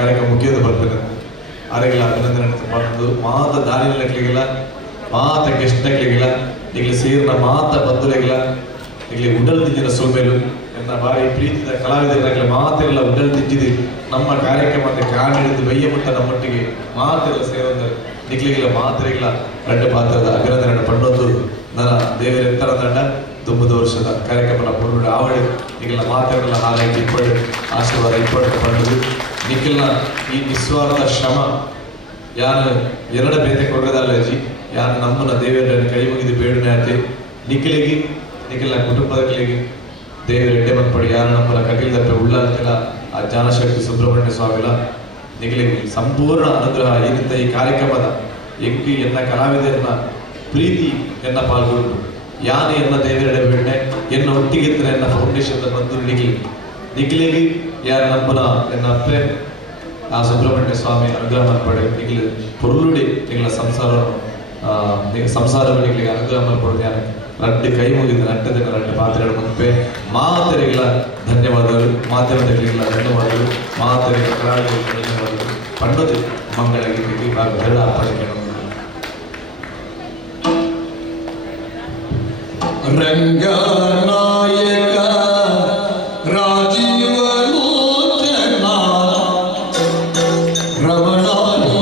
ಕಾರ್ಯಕ್ರಮ ಮುಗಿಯೋದು ಬರ್ತೇನೆ ಆರೆಗಳ ಅಭಿನಂದನೆ ಬಂದು ಮಾತ ದಾರಿಗಳಿಗೆಲ್ಲ ಮಾತ ಗೆಸ್ಟ್ಗಳಿಗೆಲ್ಲ ಈಗಲೇ ಸೇರಿನ ಮಾತ ಬಂಧುಗಳಿಗೆಲ್ಲ ಈಗಲೇ ಉಡಲ್ ತಿಂಜಿನ ಸೋಮೇಲು ಎನ್ನ ಬಾರಿ ಪ್ರೀತಿದ ಕಲಾವಿದರಾಗಲಿ ಮಾತೆಲ್ಲ ಉಡಲ್ ತಿಂಜಿದಿ ನಮ್ಮ ಕಾರ್ಯಕ್ರಮಕ್ಕೆ ಕಾಣಿಡಿದು ಬಯ್ಯ ಮುಟ್ಟ ನಮ್ಮೊಟ್ಟಿಗೆ ಮಾತೆಲ್ಲ ಸೇವಂದರೆ ನಿಗ್ಲಿಗಿಲ್ಲ ಮಾತ್ರೆಗಳ ಗಂಡ ಪಾತ್ರದ ಅಭಿನಂದನೆ ಪಂಡೊಂದು ನನ್ನ ದೇವರ ಎತ್ತರ ತಂಡ 9 ವರ್ಷದ ಕಾರ್ಯಕ್ರಮ ಪೂರ್ಣ ಆವಡೆ ಈಗೆಲ್ಲ ಮಾತೆಲ್ಲ ಹಾಗಾಗಿ ಇಪ್ಪಡು ಆಶೀರ್ವಾದ ಇಪ್ಪಟ್ಟು ಪಡೆದು ನಿಖಿಲ್ನ ಈ ನಿಸ್ವಾರ್ಥ ಶ್ರಮ ಯಾರು ಎರಡು ಬೇತೆ ಕೊಡೋದಲ್ಲಜಿ ಯಾರು ನಮ್ಮನ್ನ ದೇವರನ್ನು ಕೈ ಮುಗಿದು ಬೇಡನೆ ಆಯ್ತು ನಿಖಿಲ್ನ ಕುಟುಂಬದಗಳಿಗೆ ದೇವರ ಎಡ್ಡೆ ಬಂದ್ಪಡಿ ಯಾರು ನಮ್ಮನ್ನ ಕಗಿಲ್ದಪ್ಪೆ ಉಳ್ಳಾಗ್ತಿಲ್ಲ ಆ ಜ್ಞಾನಶಕ್ತಿ ಸುಬ್ರಹ್ಮಣ್ಯ ಸ್ವಾಮಿಲ ನಿಖಿಲಿಗೆ ಸಂಪೂರ್ಣ ಅನುಗ್ರಹ ಏನಿಂದ ಈ ಕಾರ್ಯಕ್ರಮದ ಎಂಕಿ ಎನ್ನ ಕಲಾವಿದರನ್ನ ಪ್ರೀತಿ ಎನ್ನ ಪಾಲ್ಗೊಂಡು ಯಾನು ಎನ್ನ ದೇವರೆಡೆ ಬೇಡನೆ ಎನ್ನ ಒಟ್ಟಿಗಿತ್ತನೆ ಎನ್ನ ಫೌಂಡೇಶನ್ ಬಂದು ನಿಖಿಲಿಗೆ ಯಾರು ನಮ್ಮನ ಎನ್ನ ಅಪ್ಪೆ ಆ ಸುಬ್ರಹ್ಮಣ್ಯ ಸ್ವಾಮಿ ಅನುಗ್ರಹ ಪಡೆ ನಿಖಿಲ್ ಪೊರುಳುಡಿ ನಿಖಿಲ ಸಂಸಾರಗಳಿಗೆ ಅನುಗ್ರಹ ಮಾಡ್ಕೊಡೋದು ಯಾರು ರಡ್ಡು ಕೈ ಮುಗಿದ ನಟ್ಟದಿನ ರಡ್ಡು ಪಾತ್ರೆಗಳ ಮುನ್ಪೆ ಮಾತೆರೆಗಳ ಧನ್ಯವಾದಗಳು ಮಾಧ್ಯಮದಗಳಿಗೆಲ್ಲ ಧನ್ಯವಾದಗಳು ಮಾತೆರೆಗಳ ಕರಾಳಿಗಳಿಗೆ ಧನ್ಯವಾದಗಳು ಪಂಡದು ಮಂಗಳಗಿರಿ ಭಾಗದ ಅರ್ಪಣೆ ರಂಗನಾಯಕ ರಾಜೀವ ಲೋಚನ ರಮಣಾನಿ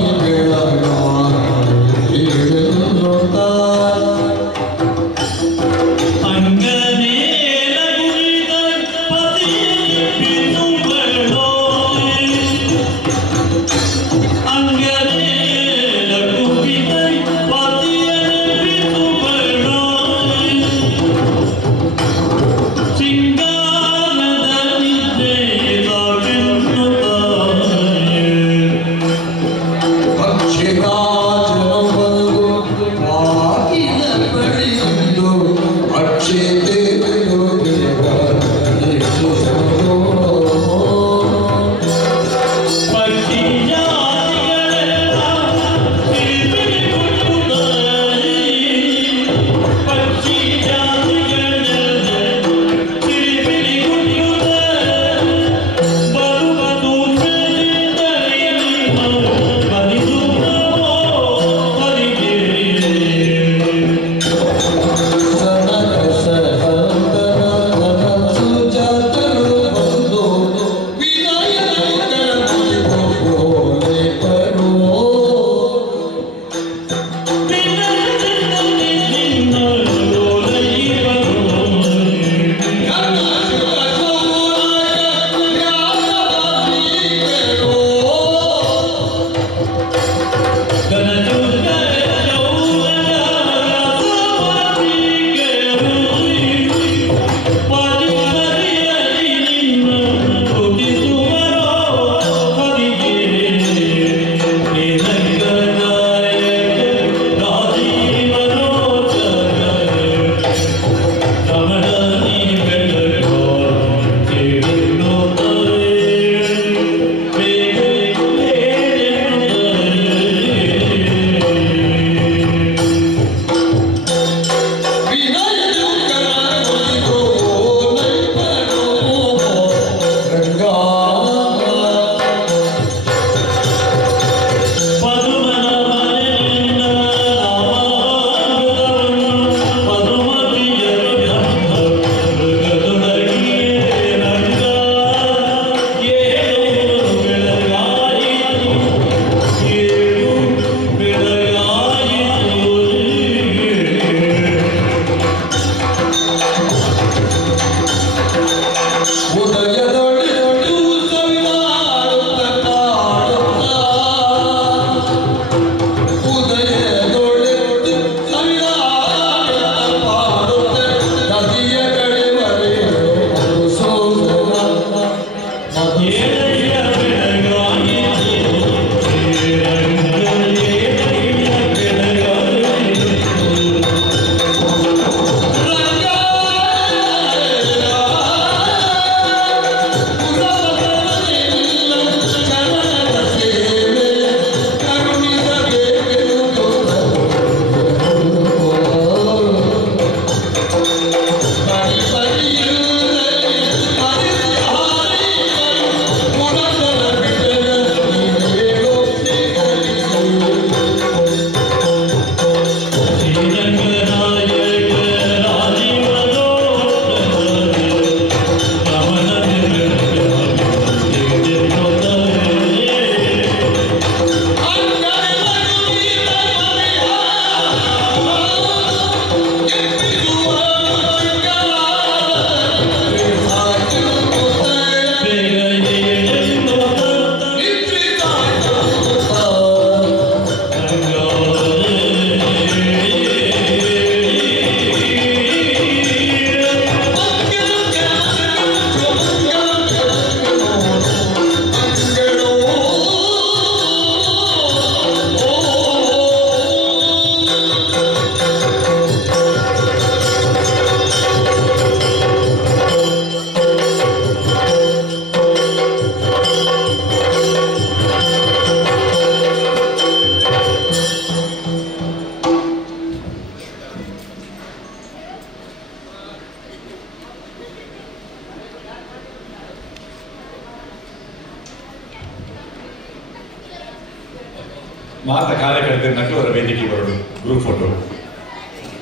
ಮಾತ ಕಾರ್ಯಕರ್ತರನ್ನೂ ಅವರ ವೇದಿಕೆ ಬರೋದು ಗ್ರೂಪ್ ಫೋಟೋ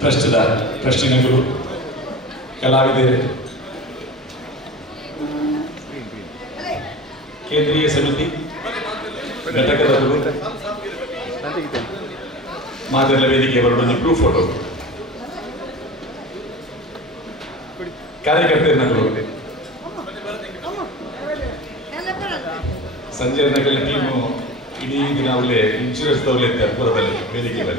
ಟ್ರಸ್ಟ್ದ ಟ್ರಸ್ಟಿನಗಳು ಕಲಾವಿದೆ ಕೇಂದ್ರೀಯ ಸಮಿತಿ ಘಟಕದವರು ಮಾತೆಲ್ಲ ವೇದಿಕೆ ಬರೋದು ಗ್ರೂಪ್ ಫೋಟೋ ಕಾರ್ಯಕರ್ತರನ್ನಗಳು ಸಂಜೆ ನಗರ ಟೀಮು ಇಡೀ ದಿನ ಅವಳೆ ಇನ್ಶೂರೆನ್ಸ್ ತಗೊಳ್ಳಿ ಅಂತ ಪೂರದಲ್ಲಿ ವೇದಿಕೆಯಲ್ಲಿ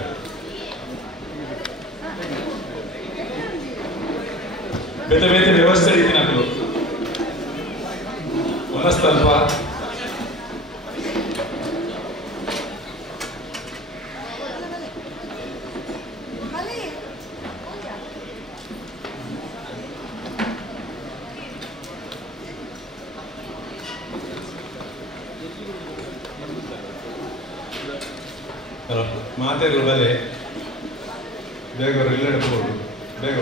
ಬೇತೆ ಬೇತೆ ವ್ಯವಸ್ಥೆ ರೀತಿ ನಕಲು ಮನಸ್ತಲ್ಪ ಮಾತೆಗಳು ಬಲೆ ಬೇಗ ಇಲ್ಲ ಬೇಗ